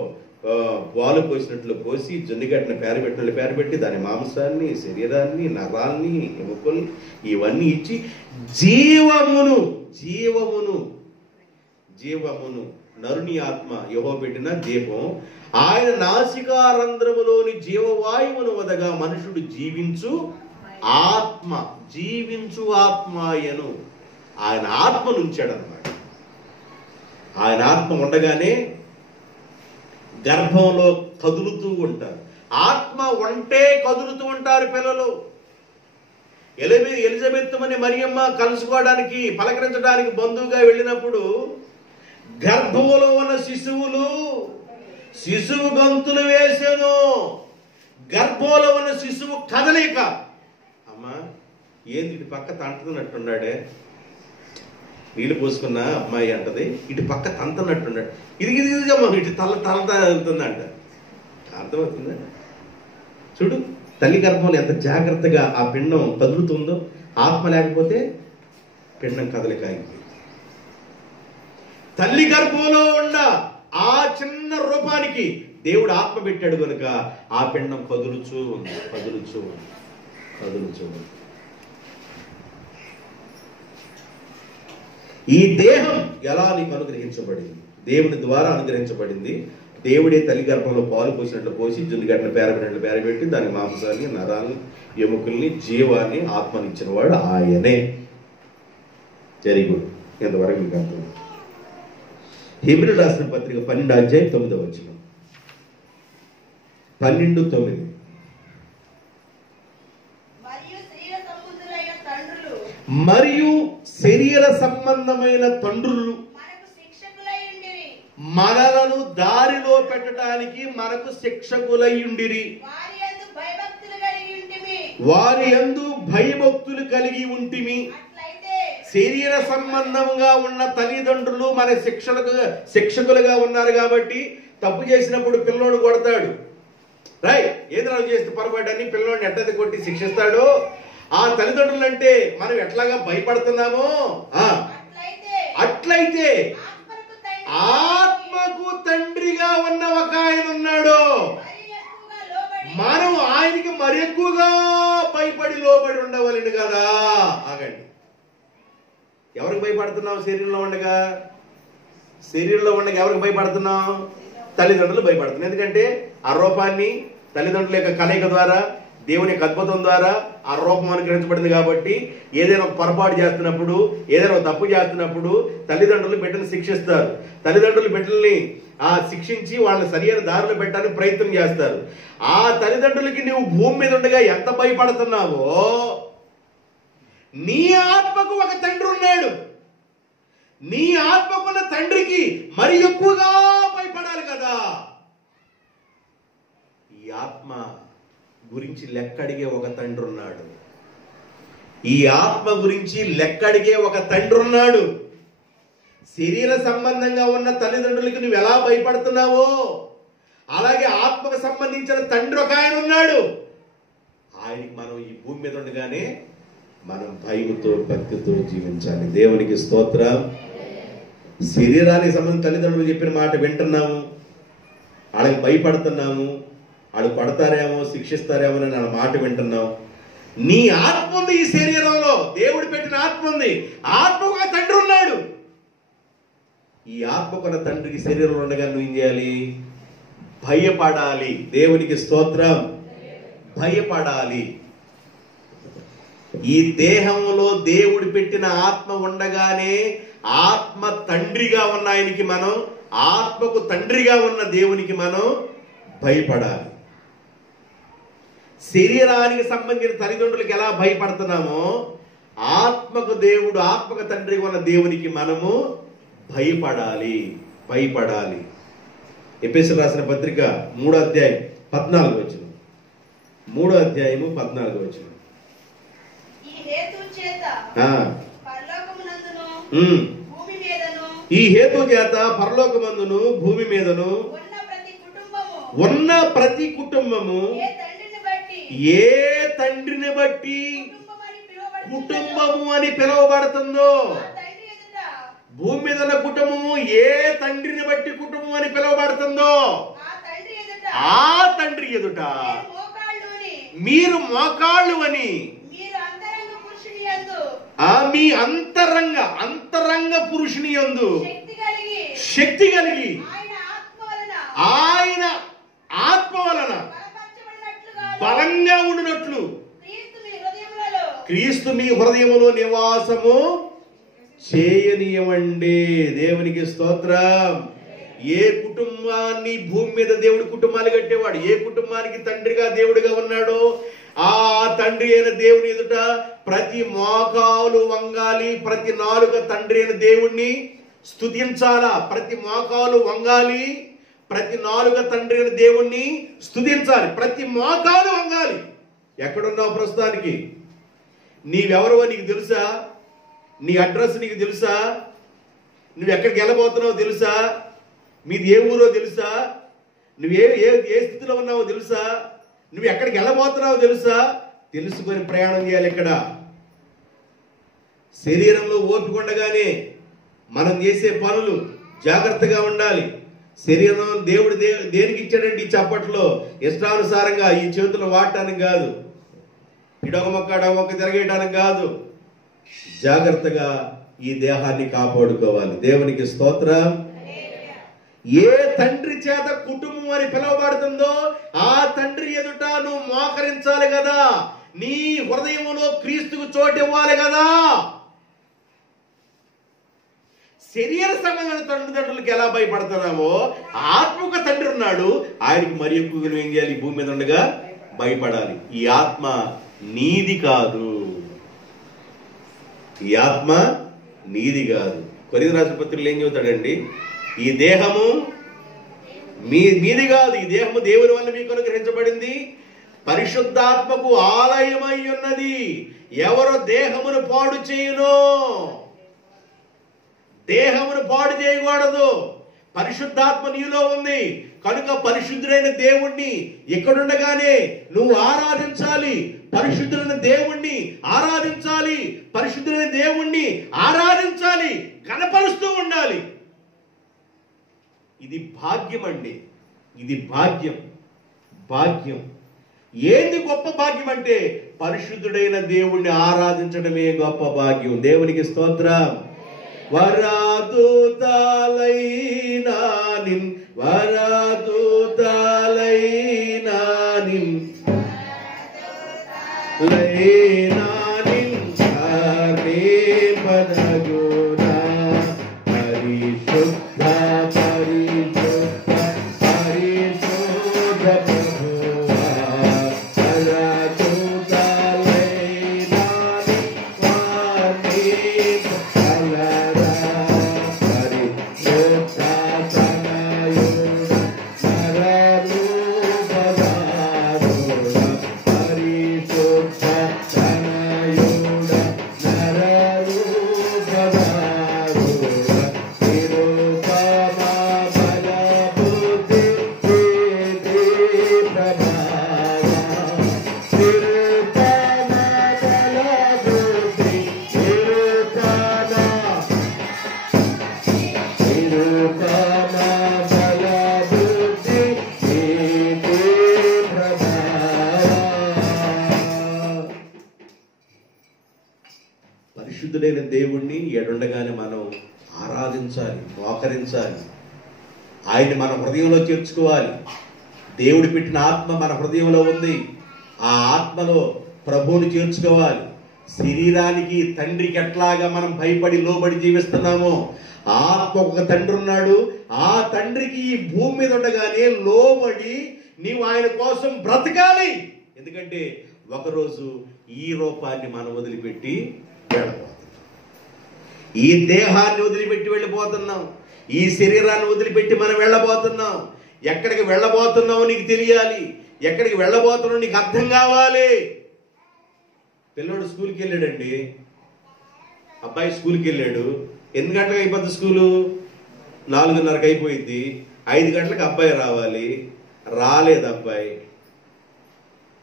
పాలు పోసినట్లు పోసి జొన్నిగడ్డను పేరబెట్టినట్లు పేరబెట్టి దాని మాంసాన్ని, శరీరాన్ని, నరాల్ని, ఎముకల్ని ఇవన్నీ ఇచ్చి జీవమును జీవమును జీవమును నరుని ఆత్మ యెహోవా పెట్టిన దీపం, ఆయన నాసికారంధ్రములోని జీవవాయువును వదగా మనుషుడు జీవించు ఆత్మ, జీవించు ఆత్మయను ఆయన ఆత్మను ఉంచాడు అన్నమాట. ఆయన ఆత్మ ఉండగానే గర్భంలో కదులుతూ ఉంటారు. ఆత్మ ఉంటే కదులుతూ ఉంటారు పిల్లలు. ఎలిజబెత్ అని మరియమ్మ కలుసుకోవడానికి పలకరించడానికి బంధువుగా వెళ్ళినప్పుడు గర్భంలో ఉన్న శిశువు గంతులు వేసాను. గర్భంలో ఉన్న శిశువు కదలిక. అమ్మా, ఏంది ఇటు పక్క తంటున్నట్టున్నాడే, నీళ్ళు పోసుకున్న అమ్మాయి అంటది, ఇటు పక్క తంతున్నట్టున్నాడు, ఇది ఇటు తల వెళ్తుందంట. అర్థమవుతుందా? చూడు, తల్లి గర్భంలో ఎంత జాగ్రత్తగా ఆ పిండం కదులుతుందో. ఆత్మ లేకపోతే పిండం కదలిక అయిపోయింది. తల్లి గర్భంలో ఉన్న ఆ చిన్న రూపానికి దేవుడు ఆత్మ పెట్టాడు కనుక ఆ పిండం కదులుచూ ఉంది. ఈ దేహం ఎలా నీకు అనుగ్రహించబడింది? దేవుని ద్వారా అనుగ్రహించబడింది. దేవుడే తల్లి గర్భంలో పాలు పోసినట్లు పోసి జున్నుగడ్డను పేరబెట్టినట్లు పేరబెట్టి దాని మాంసాన్ని, నరాన్ని, ఎముకల్ని, జీవాన్ని, ఆత్మనిచ్చిన వాడు ఆయనే. Very good. ఎంతవరకు మీకు అర్థం? హెబ్రీయులకు రాసిన పత్రిక 12వ అధ్యాయం 9వ వచనం. 12:9. మరియు శరీర సంబంధమైన తండ్రులు మనలను దారిలో పెట్టడానికి మనకు శిక్షకులయ్యుండిరి. వారి యందు భయభక్తులు కలిగి ఉంటిమి. శరీర సంబంధంగా ఉన్న తల్లిదండ్రులు మన శిక్షకులుగా ఉన్నారు కాబట్టి తప్పు చేసినప్పుడు పిల్లోడు కొడతాడు. రైట్, ఏదైనా చేస్తే పొరపాటని పిల్లోడిని ఎట్టది కొట్టి శిక్షిస్తాడు. ఆ తల్లిదండ్రులు అంటే మనం ఎట్లాగా భయపడుతున్నామో అట్లయితే ఆత్మకు తండ్రిగా ఉన్న ఒక ఆయన ఉన్నాడు. మనం ఆయనకి మరి ఎక్కువగా భయపడి లోబడి ఉండవలను కదా. ఆగండి, ఎవరికి భయపడుతున్నాం? శరీరంలో ఉండగా ఎవరికి భయపడుతున్నాం? తల్లిదండ్రులు భయపడుతున్నాం. ఎందుకంటే ఆ రూపాన్ని తల్లిదండ్రుల యొక్క కలయిక ద్వారా దేవుని యొక్క అద్భుతం ద్వారా ఆ రూపం అనుగ్రహించబడింది కాబట్టి ఏదైనా ఒక పొరపాటు చేస్తున్నప్పుడు, ఏదైనా ఒక తప్పు చేస్తున్నప్పుడు తల్లిదండ్రులు బిడ్డను శిక్షిస్తారు. తల్లిదండ్రులు బిడ్డల్ని శిక్షించి వాళ్ళని సరైన దారిలో పెట్టడానికి ప్రయత్నం చేస్తారు. ఆ తల్లిదండ్రులకి నువ్వు భూమి మీద ఉండగా ఎంత భయపడుతున్నావో, నీ ఆత్మకు ఒక తండ్రి ఉన్నాడు. నీ ఆత్మకున్న తండ్రికి మరి ఎక్కువగా భయపడాలి కదా. ఈ ఆత్మ గురించి లెక్కడిగే ఒక తండ్రి ఉన్నాడు. ఈ ఆత్మ గురించి లెక్కడిగే ఒక తండ్రి ఉన్నాడు. శరీర సంబంధంగా ఉన్న తల్లిదండ్రులకి నువ్వు ఎలా భయపడుతున్నావో అలాగే ఆత్మకు సంబంధించిన తండ్రి ఒక ఆయన ఉన్నాడు. ఆయనకి మనం ఈ భూమి మీద ఉండగానే మనం భయముతో భక్తితో జీవించాలి. దేవునికి స్తోత్రం. శరీరానికి సంబంధించిన తల్లిదండ్రులు చెప్పిన మాట వింటున్నాము, వాళ్ళకి భయపడుతున్నాము, వాళ్ళు పడతారేమో శిక్షిస్తారేమో అని వాళ్ళ మాట వింటున్నావు. నీ ఆత్మ ఉంది, ఈ శరీరంలో దేవుడు పెట్టిన ఆత్మ ఉంది. ఆత్మకు ఒక తండ్రి ఉన్నాడు. ఈ ఆత్మకున్న తండ్రికి శరీరంలో ఉండగా నువ్వు ఏం చేయాలి? భయపడాలి. దేవునికి స్తోత్రం. భయపడాలి. ఈ దేహంలో దేవుడు పెట్టిన ఆత్మ ఉండగానే ఆత్మ తండ్రిగా ఉన్న ఆయనకి మనం, ఆత్మకు తండ్రిగా ఉన్న దేవునికి మనం భయపడాలి. శరీరానికి సంబంధించిన తల్లిదండ్రులకు ఎలా భయపడుతున్నామో ఆత్మకు దేవుడు, ఆత్మకు తండ్రిగా ఉన్న దేవునికి మనము భయపడాలి. భయపడాలి. ఎఫెసీయులకు రాసిన పత్రిక 3వ అధ్యాయం 14వ వచనం. 3వ అధ్యాయము 14వ వచనం. ఈ హేతు చేత పరలోకమందును భూమి మీదను ఉన్న ప్రతి కుటుంబము ఏ తండ్రిని బట్టి కుటుంబము అని పిలువబడుతుందో, భూమి మీద ఉన్న కుటుంబము ఏ తండ్రిని బట్టి కుటుంబం అని పిలువబడుతుందో ఆ తండ్రి ఎదుట మీరు మోకాళ్ళు అని మీ అంతరంగ పురుషుని యందు శక్తి కలిగి ఆయన ఆత్మ వలన బలంగా ఉండినట్లు క్రీస్తు మీ హృదయములో నివాసము చేయనీయమండి. దేవునికి స్తోత్రం. ఏ కుటుంబాన్ని భూమి మీద దేవుడి కుటుంబాలు కట్టేవాడు, ఏ కుటుంబానికి తండ్రిగా దేవుడిగా ఉన్నాడో ఆ తండ్రి అయిన దేవుని ఎదుట ప్రతి మోకాలు వంగాలి, ప్రతి నాలుక తండ్రి అయిన దేవుణ్ణి స్తుతించాలా. ప్రతి మోకాలు వంగాలి, ప్రతి నాలుక తండ్రి అయిన దేవుణ్ణి స్తుతించాలి, ప్రతి మోకాలు వంగాలి. ఎక్కడున్నావు ప్రస్తుతానికి? నీవెవరో నీకు తెలుసా? నీ అడ్రస్ నీకు తెలుసా? నువ్వు ఎక్కడికి వెళ్ళబోతున్నావో తెలుసా? మీది ఏ ఊరో తెలుసా? నువ్వు ఏ స్థితిలో ఉన్నావో తెలుసా? నువ్వు ఎక్కడికి వెళ్ళబోతున్నావో తెలుసా? తెలుసుకొని ప్రయాణం చేయాలి. ఇక్కడ శరీరంలో ఓపిక ఉండగానే మనం చేసే పనులు జాగ్రత్తగా ఉండాలి. శరీరం దేవుడు దేనికి ఇచ్చాడంటే ఈ చప్పట్లో ఇష్టానుసారంగా ఈ చేతులు వాడటానికి కాదు, ఇడొక మొక్క అడొక మొక్క తిరగేయడానికి కాదు. జాగ్రత్తగా ఈ దేహాన్ని కాపాడుకోవాలి. దేవునికి స్తోత్రం. ఏ తండ్రి చేత కుటుంబం అని పిలువబడుతుందో ఆ తండ్రి ఎదుట నువ్వు మోకరించాలి కదా. నీ హృదయంలో క్రీస్తుకు చోటు ఇవ్వాలి కదా. శరీర సంబంధమైన తల్లిదండ్రులకు ఎలా భయపడుతున్నామో ఆత్మక తండ్రి ఉన్నాడు, ఆయనకి మరి ఎక్కువగా నువ్వు ఏం చేయాలి? భూమి మీద ఉండగా భయపడాలి. ఈ ఆత్మ నీది కాదు, ఈ ఆత్మ నీది కాదు. కొరింథీ రాసిన పత్రికలో ఏం చెబుతాడండి? ఈ దేహము మీది కాదు, ఈ దేహము దేవుని వల్ల మీకు అనుగ్రహించబడింది, పరిశుద్ధాత్మకు ఆలయమై ఉన్నది. ఎవరు దేహమును పాడు చేయునో, దేహమును పాడు చేయకూడదు. పరిశుద్ధాత్మ నీలో ఉంది కనుక పరిశుద్ధుడైన దేవుణ్ణి ఎక్కడుండగానే నువ్వు ఆరాధించాలి. పరిశుద్ధుడైన దేవుణ్ణి ఆరాధించాలి, పరిశుద్ధుడైన దేవుణ్ణి ఆరాధించాలి, కనపరుస్తూ ఉండాలి. ఇది భాగ్యం అండి, ఇది భాగ్యం. భాగ్యం ఏంది? గొప్ప భాగ్యం అంటే పరిశుద్ధుడైన దేవుణ్ణి ఆరాధించడమే గొప్ప భాగ్యం. దేవునికి స్తోత్రం. వరాదూతాలైనా నిన్, వరాదూతాలైనా నిన్ లైనానిన్ ధార్ని పదగునా పరిశుద్ధ పరిశుద్ధ పరిశుద్ధ ప్రభువా పరచుత లైనానిన్ ధార్ని పదగునా పరిశుద్ధ పరిశుద్ధుడైన దేవుణ్ణి ఎడుండగానే మనం ఆరాధించాలి, మోకరించాలి, ఆయన్ని మన హృదయంలో చేర్చుకోవాలి. దేవుడు పెట్టిన ఆత్మ మన హృదయంలో ఉంది. ఆ ఆత్మలో ప్రభువుని చేర్చుకోవాలి. శరీరానికి తండ్రికి ఎట్లాగా మనం భయపడి లోబడి జీవిస్తున్నామో ఆత్మకు ఒక తండ్రి ఉన్నాడు. ఆ తండ్రికి ఈ భూమి మీద ఉండగానే లోబడి నీవు ఆయన కోసం బ్రతకాలి. ఎందుకంటే ఒకరోజు ఈ రూపాన్ని మనం వదిలిపెట్టి వెళ్ళిపోతున్నాం, ఈ దేహాన్ని వదిలిపెట్టి వెళ్ళిపోతున్నాం, ఈ శరీరాన్ని వదిలిపెట్టి మనం వెళ్ళబోతున్నాం. ఎక్కడికి వెళ్ళబోతున్నావు నీకు తెలియాలి, ఎక్కడికి వెళ్ళబోతున్నావు నీకు అర్థం కావాలి. పిల్లోడు స్కూల్కి వెళ్ళాడండి, అబ్బాయి స్కూల్కి వెళ్ళాడు. 8 గంటలకు అయిపోద్ది స్కూలు, 4:30కి అయిపోయింది. 5 గంటలకు అబ్బాయి రావాలి, రాలేదు అబ్బాయి.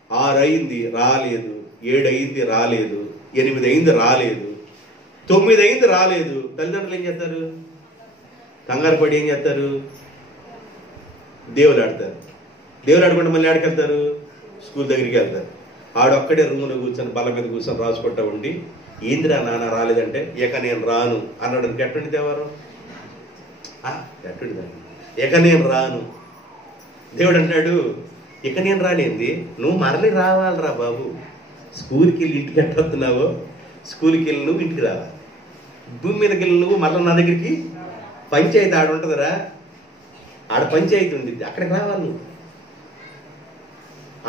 6 అయింది రాలేదు, 7 అయింది రాలేదు, 8 అయింది రాలేదు, 9 అయింది రాలేదు. తల్లిదండ్రులు ఏం చేస్తారు? కంగారు పడి ఏం చేస్తారు? దేవులు ఆడతారు. దేవులు ఆడుకుంటే మళ్ళీ ఆడికెళ్తారు, స్కూల్ దగ్గరికి వెళ్తారు. ఆడొక్కడే రూమ్లో కూర్చొని బల్ల మీద కూర్చొని రాసుకుంటా ఉండి ఏందిరా నాన్న రాలేదంటే ఇక నేను రాను అన్నాడు. ఎట్టుండి దేవారు ఎట్టుండి ఇక నేను రాను. దేవుడు అంటాడు ఇక నేను రానేంది, నువ్వు మరలి రావాలిరా బాబు. స్కూల్కి వెళ్ళి ఇంటికి ఎట్టొస్తున్నావో స్కూల్కి వెళ్ళి నువ్వు ఇంటికి రావాలి. భూమి మీదకి వెళ్ళి నువ్వు మరల నా దగ్గరికి పంచాయతీ ఆడ ఉంటుందిరా, ఆడ పంచాయతీ ఉంది, అక్కడికి రావాలి నువ్వు.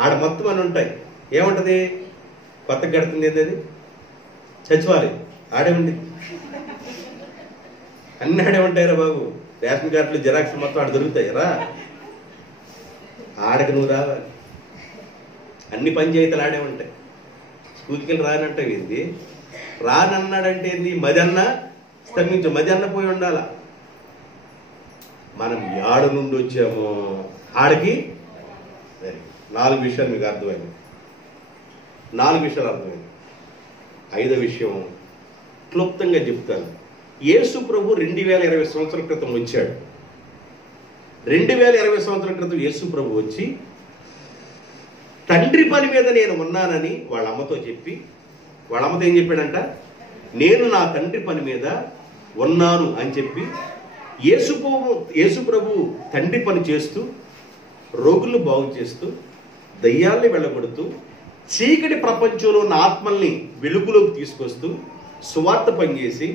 ఆడ మొత్తం అని ఉంటాయి. ఏముంటుంది? కొత్తగా కడుతుంది ఏంటది? సచివాలయం ఆడే ఉండి అన్నీ ఆడే ఉంటాయిరా బాబు. రేషన్ కార్డులు జిరాక్స్ మొత్తం ఆడ దొరుకుతాయి రా. ఆడకి నువ్వు రావాలి. అన్ని పంచాయతీలు ఆడే ఉంటాయి. స్కూల్కి వెళ్ళి రానంటే ఏంది? రానన్నాడంటే ఏంది? మదన్న స్తంభించు, మదన్న పోయి ఉండాల. మనం యాడ నుండి వచ్చామో ఆడికి 4 విషయాలు మీకు అర్థమైంది. 4 విషయాలు అర్థమైంది. 5వ విషయం క్లుప్తంగా చెప్తాను. యేసు ప్రభు 2020 సంవత్సరాల క్రితం వచ్చాడు. 2020 సంవత్సరాల క్రితం యేసు ప్రభు వచ్చి తండ్రి పని మీద నేను ఉన్నానని వాళ్ళ అమ్మతో చెప్పి, వాళ్ళ అమ్మతో ఏం చెప్పాడంట? నేను నా తండ్రి పని మీద ఉన్నాను అని చెప్పి యేసు ప్రభు తండ్రి పని చేస్తూ, రోగులను బాగు చేస్తూ, దయ్యాల్ని వెళ్ళగొడుతూ, చీకటి ప్రపంచంలో ఉన్న ఆత్మల్ని వెలుగులోకి తీసుకొస్తూ సువార్త పనిచేసి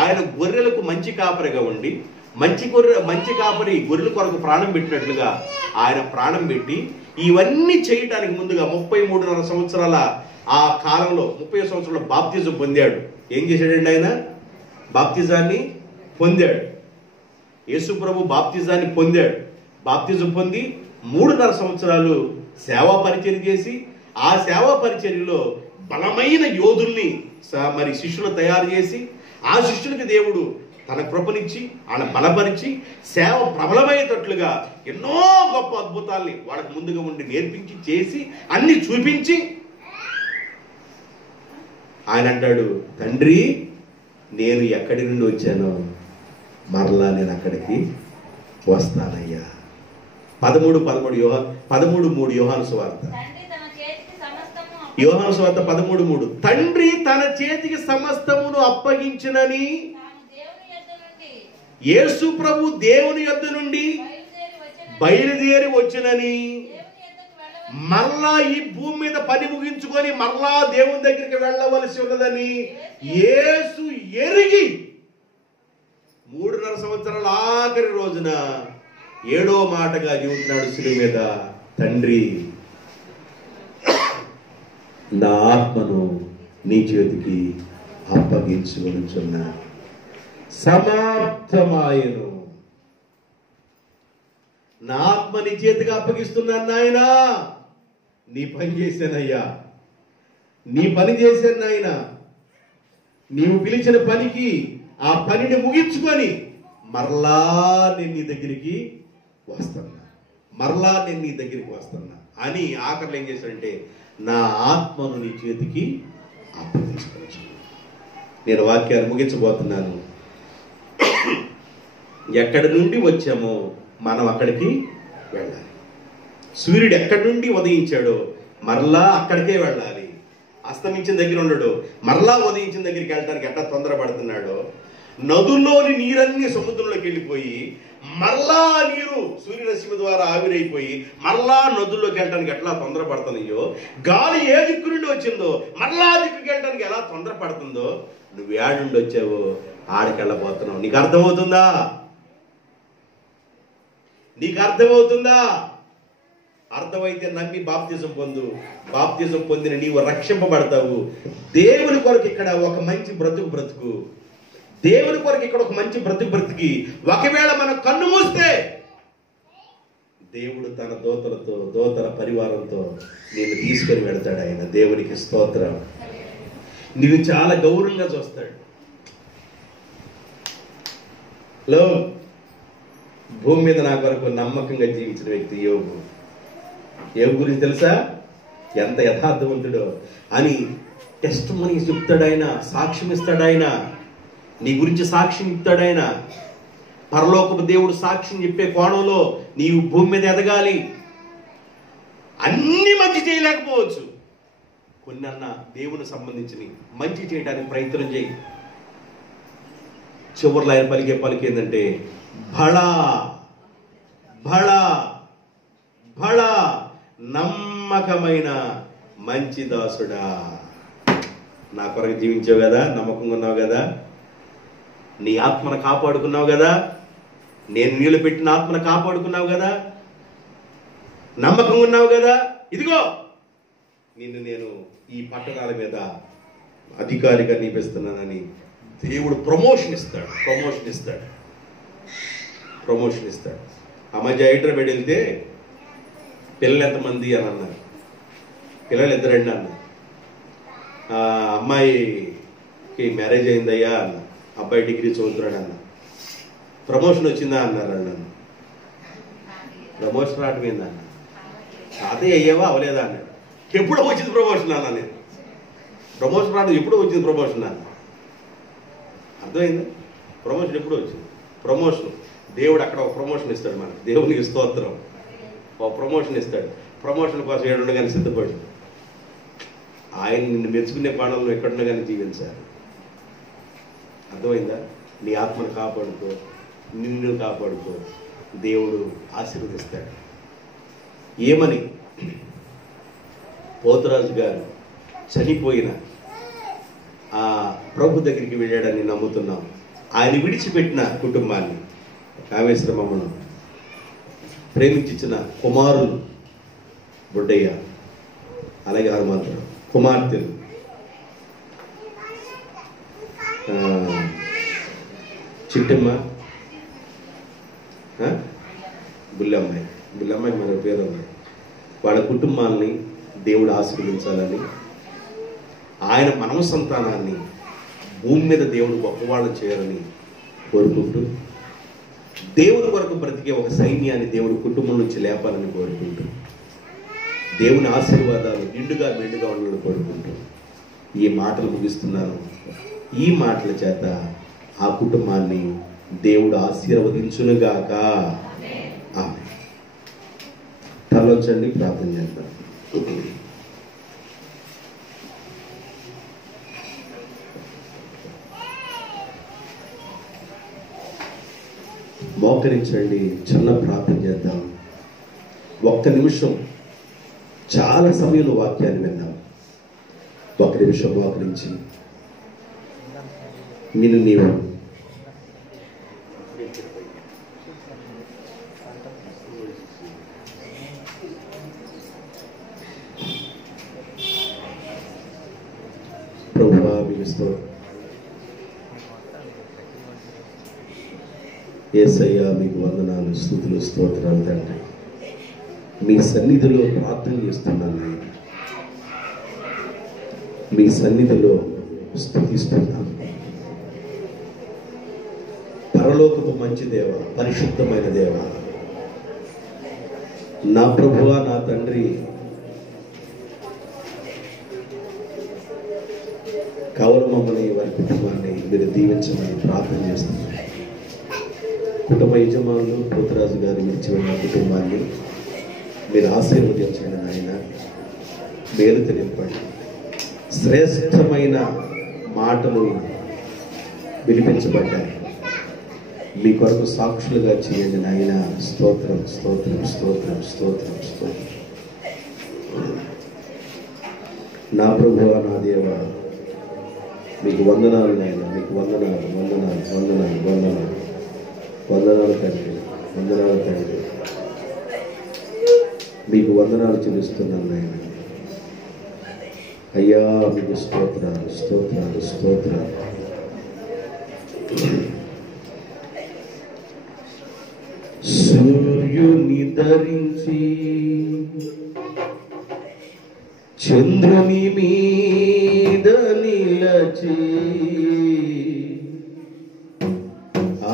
ఆయన గొర్రెలకు మంచి కాపరిగా ఉండి మంచి కాపరి గొర్రెల కొరకు ప్రాణం పెట్టినట్లుగా ఆయన ప్రాణం పెట్టి ఇవన్నీ చేయటానికి ముందుగా 33.5 సంవత్సరాల ఆ కాలంలో 30 సంవత్సరాల బాప్తిజం పొందాడు. ఏం చేశాడండి ఆయన? బాప్తిజాన్ని పొందాడు. యేసు ప్రభు బాప్తిజాన్ని పొందాడు. బాప్తిజం పొంది 3.5 సంవత్సరాలు సేవా పరిచర్య చేసి ఆ సేవా పరిచర్యలో బలమైన యోధుల్ని మరి శిష్యులు తయారు చేసి ఆ శిష్యులకి దేవుడు తన కృపనిచ్చి వాళ్ళని బలపరిచి సేవ ప్రబలమయ్యేటట్లుగా ఎన్నో గొప్ప అద్భుతాల్ని వాళ్ళకి ముందుగా ఉండి నేర్పించి చేసి అన్ని చూపించి ఆయన అంటాడు, తండ్రి నేను ఎక్కడి నుండి వచ్చానో మరలా నేను అక్కడికి వస్తానయ్యా. 13:3 యోహాను సువార్త 13:3 తండ్రి తన చేతికి సమస్తమును అప్పగించినని యేసు ప్రభు దేవుని యొద్ద నుండి బయలుదేరి వచ్చినని మరలా ఈ భూమి మీద పని ముగించుకొని మరలా దేవుని దగ్గరికి వెళ్ళవలసి ఉన్నదని యేసు ఎరిగి 3.5 సంవత్సరాల ఆఖరి రోజున 7వ మాటగా చెబుతున్నాడు శిలువ మీద, తండ్రి నా ఆత్మను నీ చేతికి అప్పగించుకొనుచున్నా, సమాప్తమాయెను. నా ఆత్మ నీ చేతికి అప్పగిస్తున్నాను నాయనా, నీ పని చేశానయ్యా, నీ పని చేశాను నాయనా. నీవు పిలిచిన పనికి ఆ పనిని ముగించుకొని మరలా నేను నీ దగ్గరికి వస్తున్నా, మరలా నేను నీ దగ్గరికి వస్తున్నా అని ఆఖరిలో ఏం చేశాడంటే, నా ఆత్మను నీ చేతికి అప్పగించుకోవచ్చు. నేను వాక్యాన్ని ముగించబోతున్నాను. ఎక్కడి నుండి వచ్చామో మనం అక్కడికి వెళ్ళాలి. సూర్యుడు ఎక్కడి నుండి ఉదయించాడో మరలా అక్కడికే వెళ్ళాలి. అస్తమించిన దగ్గర ఉండడు, మరలా ఉదయించిన దగ్గరికి వెళ్ళడానికి ఎట్లా తొందరపడుతున్నాడో, నదుల్లోని నీరన్నీ సముద్రంలోకి వెళ్ళిపోయి మరలా నీరు సూర్యరశ్మి ద్వారా ఆవిరైపోయి మరలా నదుల్లోకి వెళ్ళడానికి ఎట్లా తొందరపడుతున్నాయో, గాలి ఏ దిక్కు నుండి వచ్చిందో మరలా దిక్కుకి వెళ్ళడానికి ఎలా తొందరపడుతుందో, నువ్వు ఏడుండి వచ్చావో ఆడికి వెళ్ళబోతున్నావు. నీకు అర్థమవుతుందా? నీకు అర్థమవుతుందా? అర్థమైతే నమ్మి బాప్తిజం పొందు. బాప్తిజం పొందిన నీవు రక్షింపబడతావు. దేవుని కొరకు ఇక్కడ ఒక మంచి బ్రతుకు. దేవుని కొరకు ఇక్కడ ఒక మంచి బ్రతికి ఒకవేళ మనం కన్ను మూస్తే దేవుడు తన దోతల పరివారంతో నిన్ను తీసుకొని వెళతాడు. ఆయన దేవునికి స్తోత్రం. నిన్ను చాలా గౌరవంగా చూస్తాడు. లో భూమి మీద నా కొరకు నమ్మకంగా జీవించిన వ్యక్తి యోబు. యోబు గురించి తెలుసా? ఎంత యథార్థవంతుడో అని టెస్ట్ మనీ చెప్తాడు ఆయన, సాక్ష్యం ఇస్తాడు ఆయన, నీ గురించి సాక్ష్యం ఇస్తాడు ఆయన. పరలోకపు దేవుడు సాక్ష్యం చెప్పే కోణంలో నీవు భూమి మీద ఎదగాలి. అన్ని మంచి చేయలేకపోవచ్చు, కొన్ని అన్న దేవుని సంబంధించి మంచి చేయడానికి ప్రయత్నం చేయి. చివరిలో ఆయన పలికే ఏంటంటే, భళా భళా భళా నమ్మకమైన మంచి దాసుడా. నా కొరకు జీవించావు కదా, నమ్మకంగా ఉన్నావు కదా, నీ ఆత్మను కాపాడుకున్నావు కదా, నేను నీళ్ళు పెట్టిన ఆత్మను కాపాడుకున్నావు కదా, నమ్మకంగా ఉన్నావు కదా, ఇదిగో నిన్ను నేను ఈ పట్టణాల మీద అధికారిగా నియమిస్తున్నానని దేవుడు ప్రమోషన్ ఇస్తాడు. ఆ మధ్య హైదరాబాద్ వెళ్తే పిల్లలు ఎంతమంది అని అన్నారు. పిల్లలు 2 అన్నారు. అమ్మాయికి మ్యారేజ్ అయిందయ్యా అన్న, అబ్బాయి డిగ్రీ చదువుతున్నాడు అన్న. ప్రమోషన్ వచ్చిందా అన్నారు. నన్ను ప్రమోషన్ రావటం ఏందన్న, తాతయ్య అయ్యావా అవలేదా అన్నాడు. ఎప్పుడో వచ్చింది ప్రమోషన్ అన్న. నేను ప్రమోషన్ రావడం ఎప్పుడో వచ్చింది ప్రమోషన్ అన్న. అర్థమైందా? ప్రమోషన్ ఎప్పుడో వచ్చింది. ప్రమోషన్ దేవుడు అక్కడ ఒక ప్రమోషన్ ఇస్తాడు మనకి. దేవునికి స్తోత్రం. ఒక ప్రమోషన్ ఇస్తాడు. ప్రమోషన్ కోసం ఏడుండగానే సిద్ధపడు. ఆయన నిన్ను మెచ్చుకునే పాడంలో ఎక్కడుండగానే జీవించాలి. అర్థమైందా? నీ ఆత్మను కాపాడుకో, నిన్ను కాపాడుకో, దేవుడు ఆశీర్వదిస్తాడు. ఏమని పోతురాజు గారు చనిపోయిన ఆ ప్రభు దగ్గరికి వెళ్ళాడని నమ్ముతున్నాం. ఆయన విడిచిపెట్టిన కుటుంబాన్ని, కామేశ్వరమ్మను ప్రేమించిన కుమారులు బొడ్డయ్య, అలాగే హనుమంతుడు, కుమార్తెలు చిట్టమ్మ, బుల్లమ్మాయి మన పేరు ఉన్నాయి. వాళ్ళ కుటుంబాలని దేవుడు ఆశీర్వదించాలని, ఆయన మనవ సంతానాన్ని భూమి మీద దేవుడు గొప్పవాళ్ళని చేయాలని కోరుకుంటూ, దేవుని కొరకు బ్రతికే ఒక సైన్యాన్ని దేవుడు కుటుంబం నుంచి లేపాలని కోరుకుంటూ, దేవుని ఆశీర్వాదాలు నిండుగా మెండుగా ఉండాలని కోరుకుంటూ ఈ మాటలు ముగిస్తున్నాను. ఈ మాటల చేత ఆ కుటుంబాన్ని దేవుడు ఆశీర్వదించునుగాక. ఆమేన్. తలొంచండి, ప్రార్థన చేద్దాం. మోకరించండి, చిన్న ప్రార్థన చేద్దాం. ఒక్క నిమిషం చాలా సమయంలో వాక్యాన్ని విన్నాం. ఒక నిమిషం మోకరించి నిన్ను నీవు ప్రభువా మీకు స్తోత్రం, యేసయ్యా మీకు వందనాలు, స్తుతులు, స్తోత్రాలు తండ్రి. మీ సన్నిధిలో ప్రార్థన చేస్తున్నాను నేను, మీ సన్నిధిలో స్తుతిస్తున్నాను. పరలోకపు మంచి దేవ, పరిశుద్ధమైన దేవ, నా ప్రభువా, నా తండ్రి, కవల మమ్మల్ని, వారి కుటుంబాన్ని మీరు దీవించమని ప్రార్థన చేస్తున్నాను. కుటుంబ యజమానులు పోతరాజు గారు విడిచి ఉన్న కుటుంబాన్ని మీరు ఆశీర్వదించండి నాయన. మేలు తెలియపండి, శ్రేష్టమైన మాటలు వినిపించబడ్డాయి. మీ కొరకు సాక్షులుగా చేయండి నాయన. స్తోత్రం, స్తోత్రం, స్తోత్రం, స్తోత్రం, స్తోత్రం. నా ప్రభువా, నా దేవా, మీకు వందనాలు నాయన, మీకు వందనాలు, వందనాలు, వందనాలు, వందనాలు, వందనాలు తండ్రి, వందనాలు తండ్రి. మీకు వందనాలు చెల్లిస్తున్నాను నాయన. అయ్యా మీకు స్తోత్రాలు, స్తోత్రాలు, స్తోత్రాలు. సూర్యుని ధరించి చంద్రుని మీద నిలచి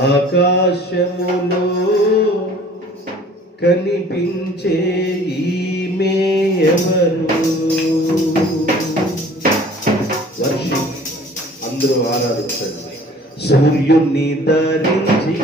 ఆకాశములో కనిపించే ఈమె ఎవరు? వర్షం అందరూ ఆరాధించండి. సూర్యుని ధరించి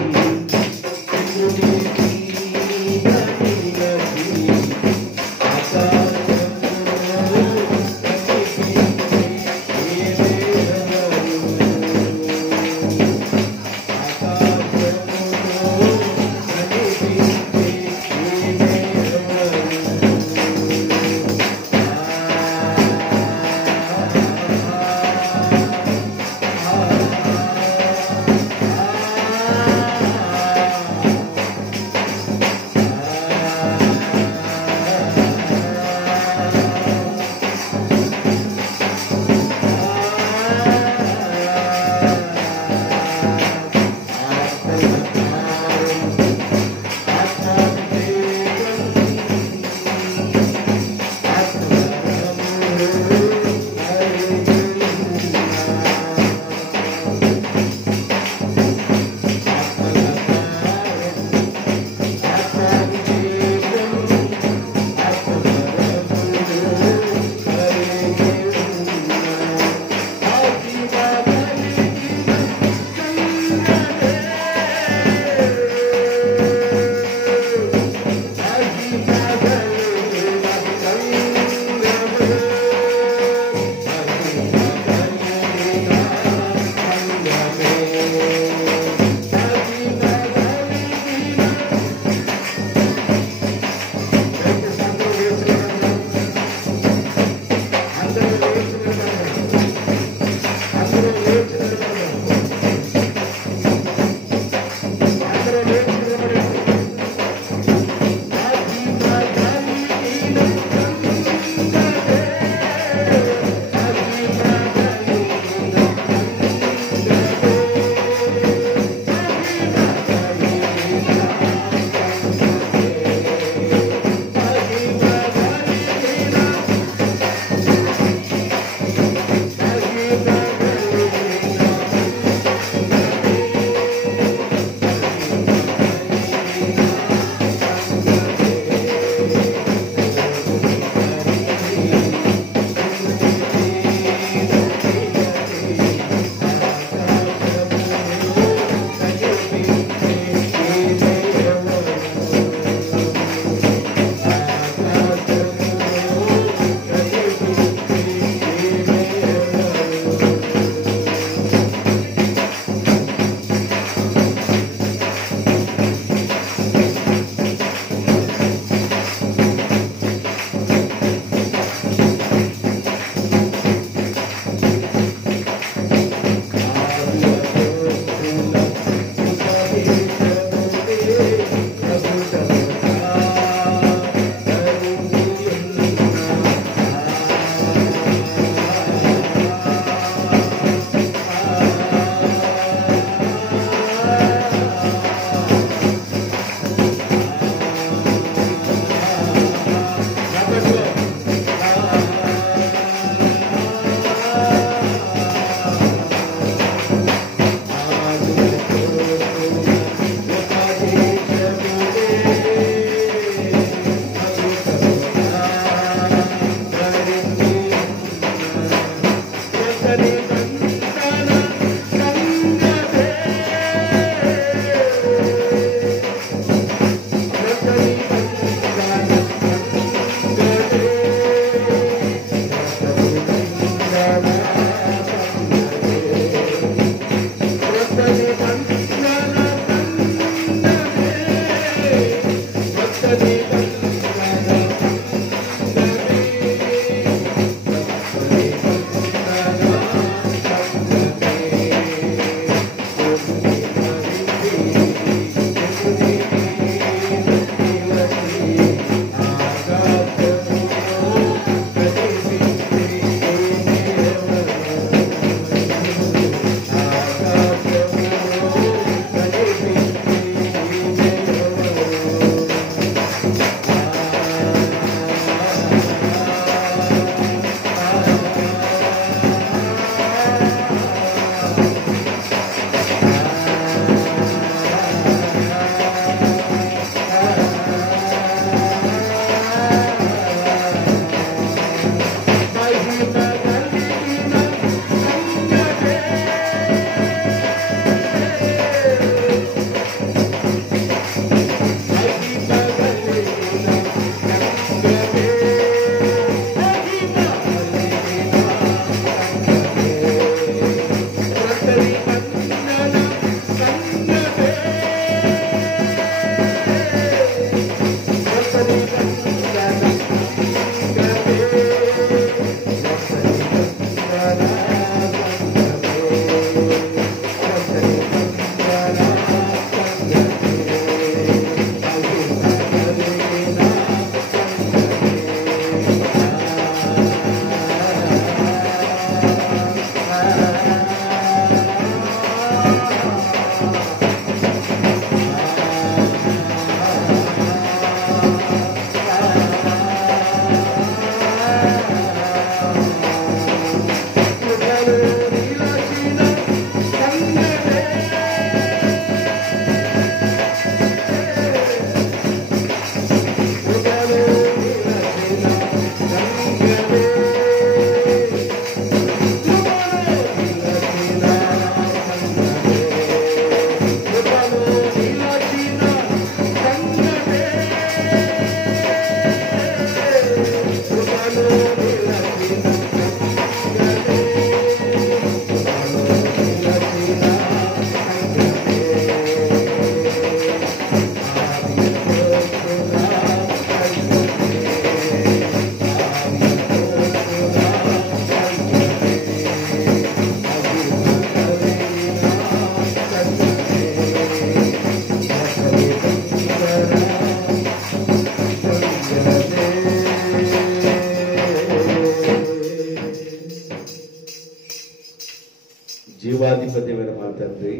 తండ్రి.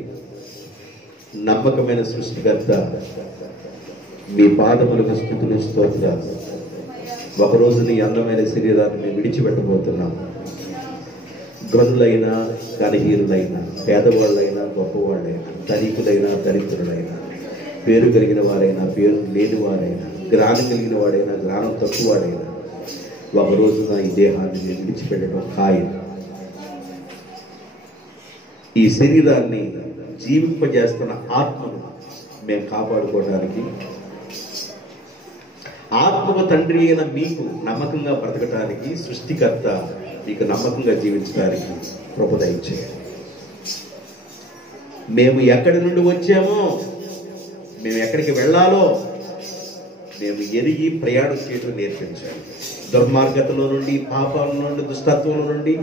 నమ్మకమైన సృష్టికర్త, మీ పాదములకు స్తుతులు స్తోత్రాలు. ఒకరోజు నీ అందమైన శరీరాన్ని మేము విడిచిపెట్టబోతున్నాం. గనులైనా గణహీనులైనా, పేదవాళ్ళైనా గొప్పవాళ్ళైనా, ధనికులైనా దరిద్రులైనా, పేరు కలిగిన వారైనా పేరు లేని వారైనా, జ్ఞానం కలిగిన వాడైనా జ్ఞానం తక్కువ వాడైనా, ఒక రోజున ఈ దేహాన్ని మేము విడిచిపెట్టడం ఖాయం. ఈ శరీరాన్ని జీవింపజేస్తున్న ఆత్మను మేము కాపాడుకోవడానికి, ఆత్మకు తండ్రి అయిన మీకు నమ్మకంగా బ్రతకటానికి, సృష్టికర్త మీకు నమ్మకంగా జీవించడానికి కృప దయచేయండి. మేము ఎక్కడి నుండి వచ్చామో, మేము ఎక్కడికి వెళ్ళాలో మేము ఎరిగి ప్రయాణం చేయడం నేర్పించాలి. దుర్మార్గతలో నుండి, పాపాల నుండి, దుష్టత్వం నుండి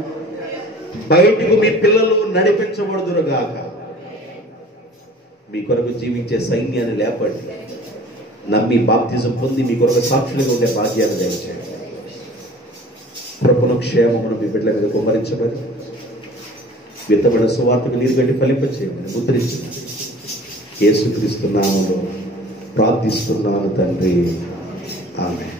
బయటకు మీ పిల్లలు నడిపించబడుదురుగాక. మీ కొరకు జీవించే సైన్యాన్ని లేపండి. నమ్మి బాప్తిజం పొంది మీ కొరకు సాక్షులుగా ఉండే భాగ్యాన్ని దయచేయండి. కృపను క్షేమమును మీ బిడ్డల మీద కుమ్మరించబడి విత్తబడిన సువార్తకు నీరు గట్టి ఫలింపచేయమని ముద్రించిన యేసుక్రీస్తు నామములో ప్రార్థిస్తున్నాను తండ్రి. ఆమేన్.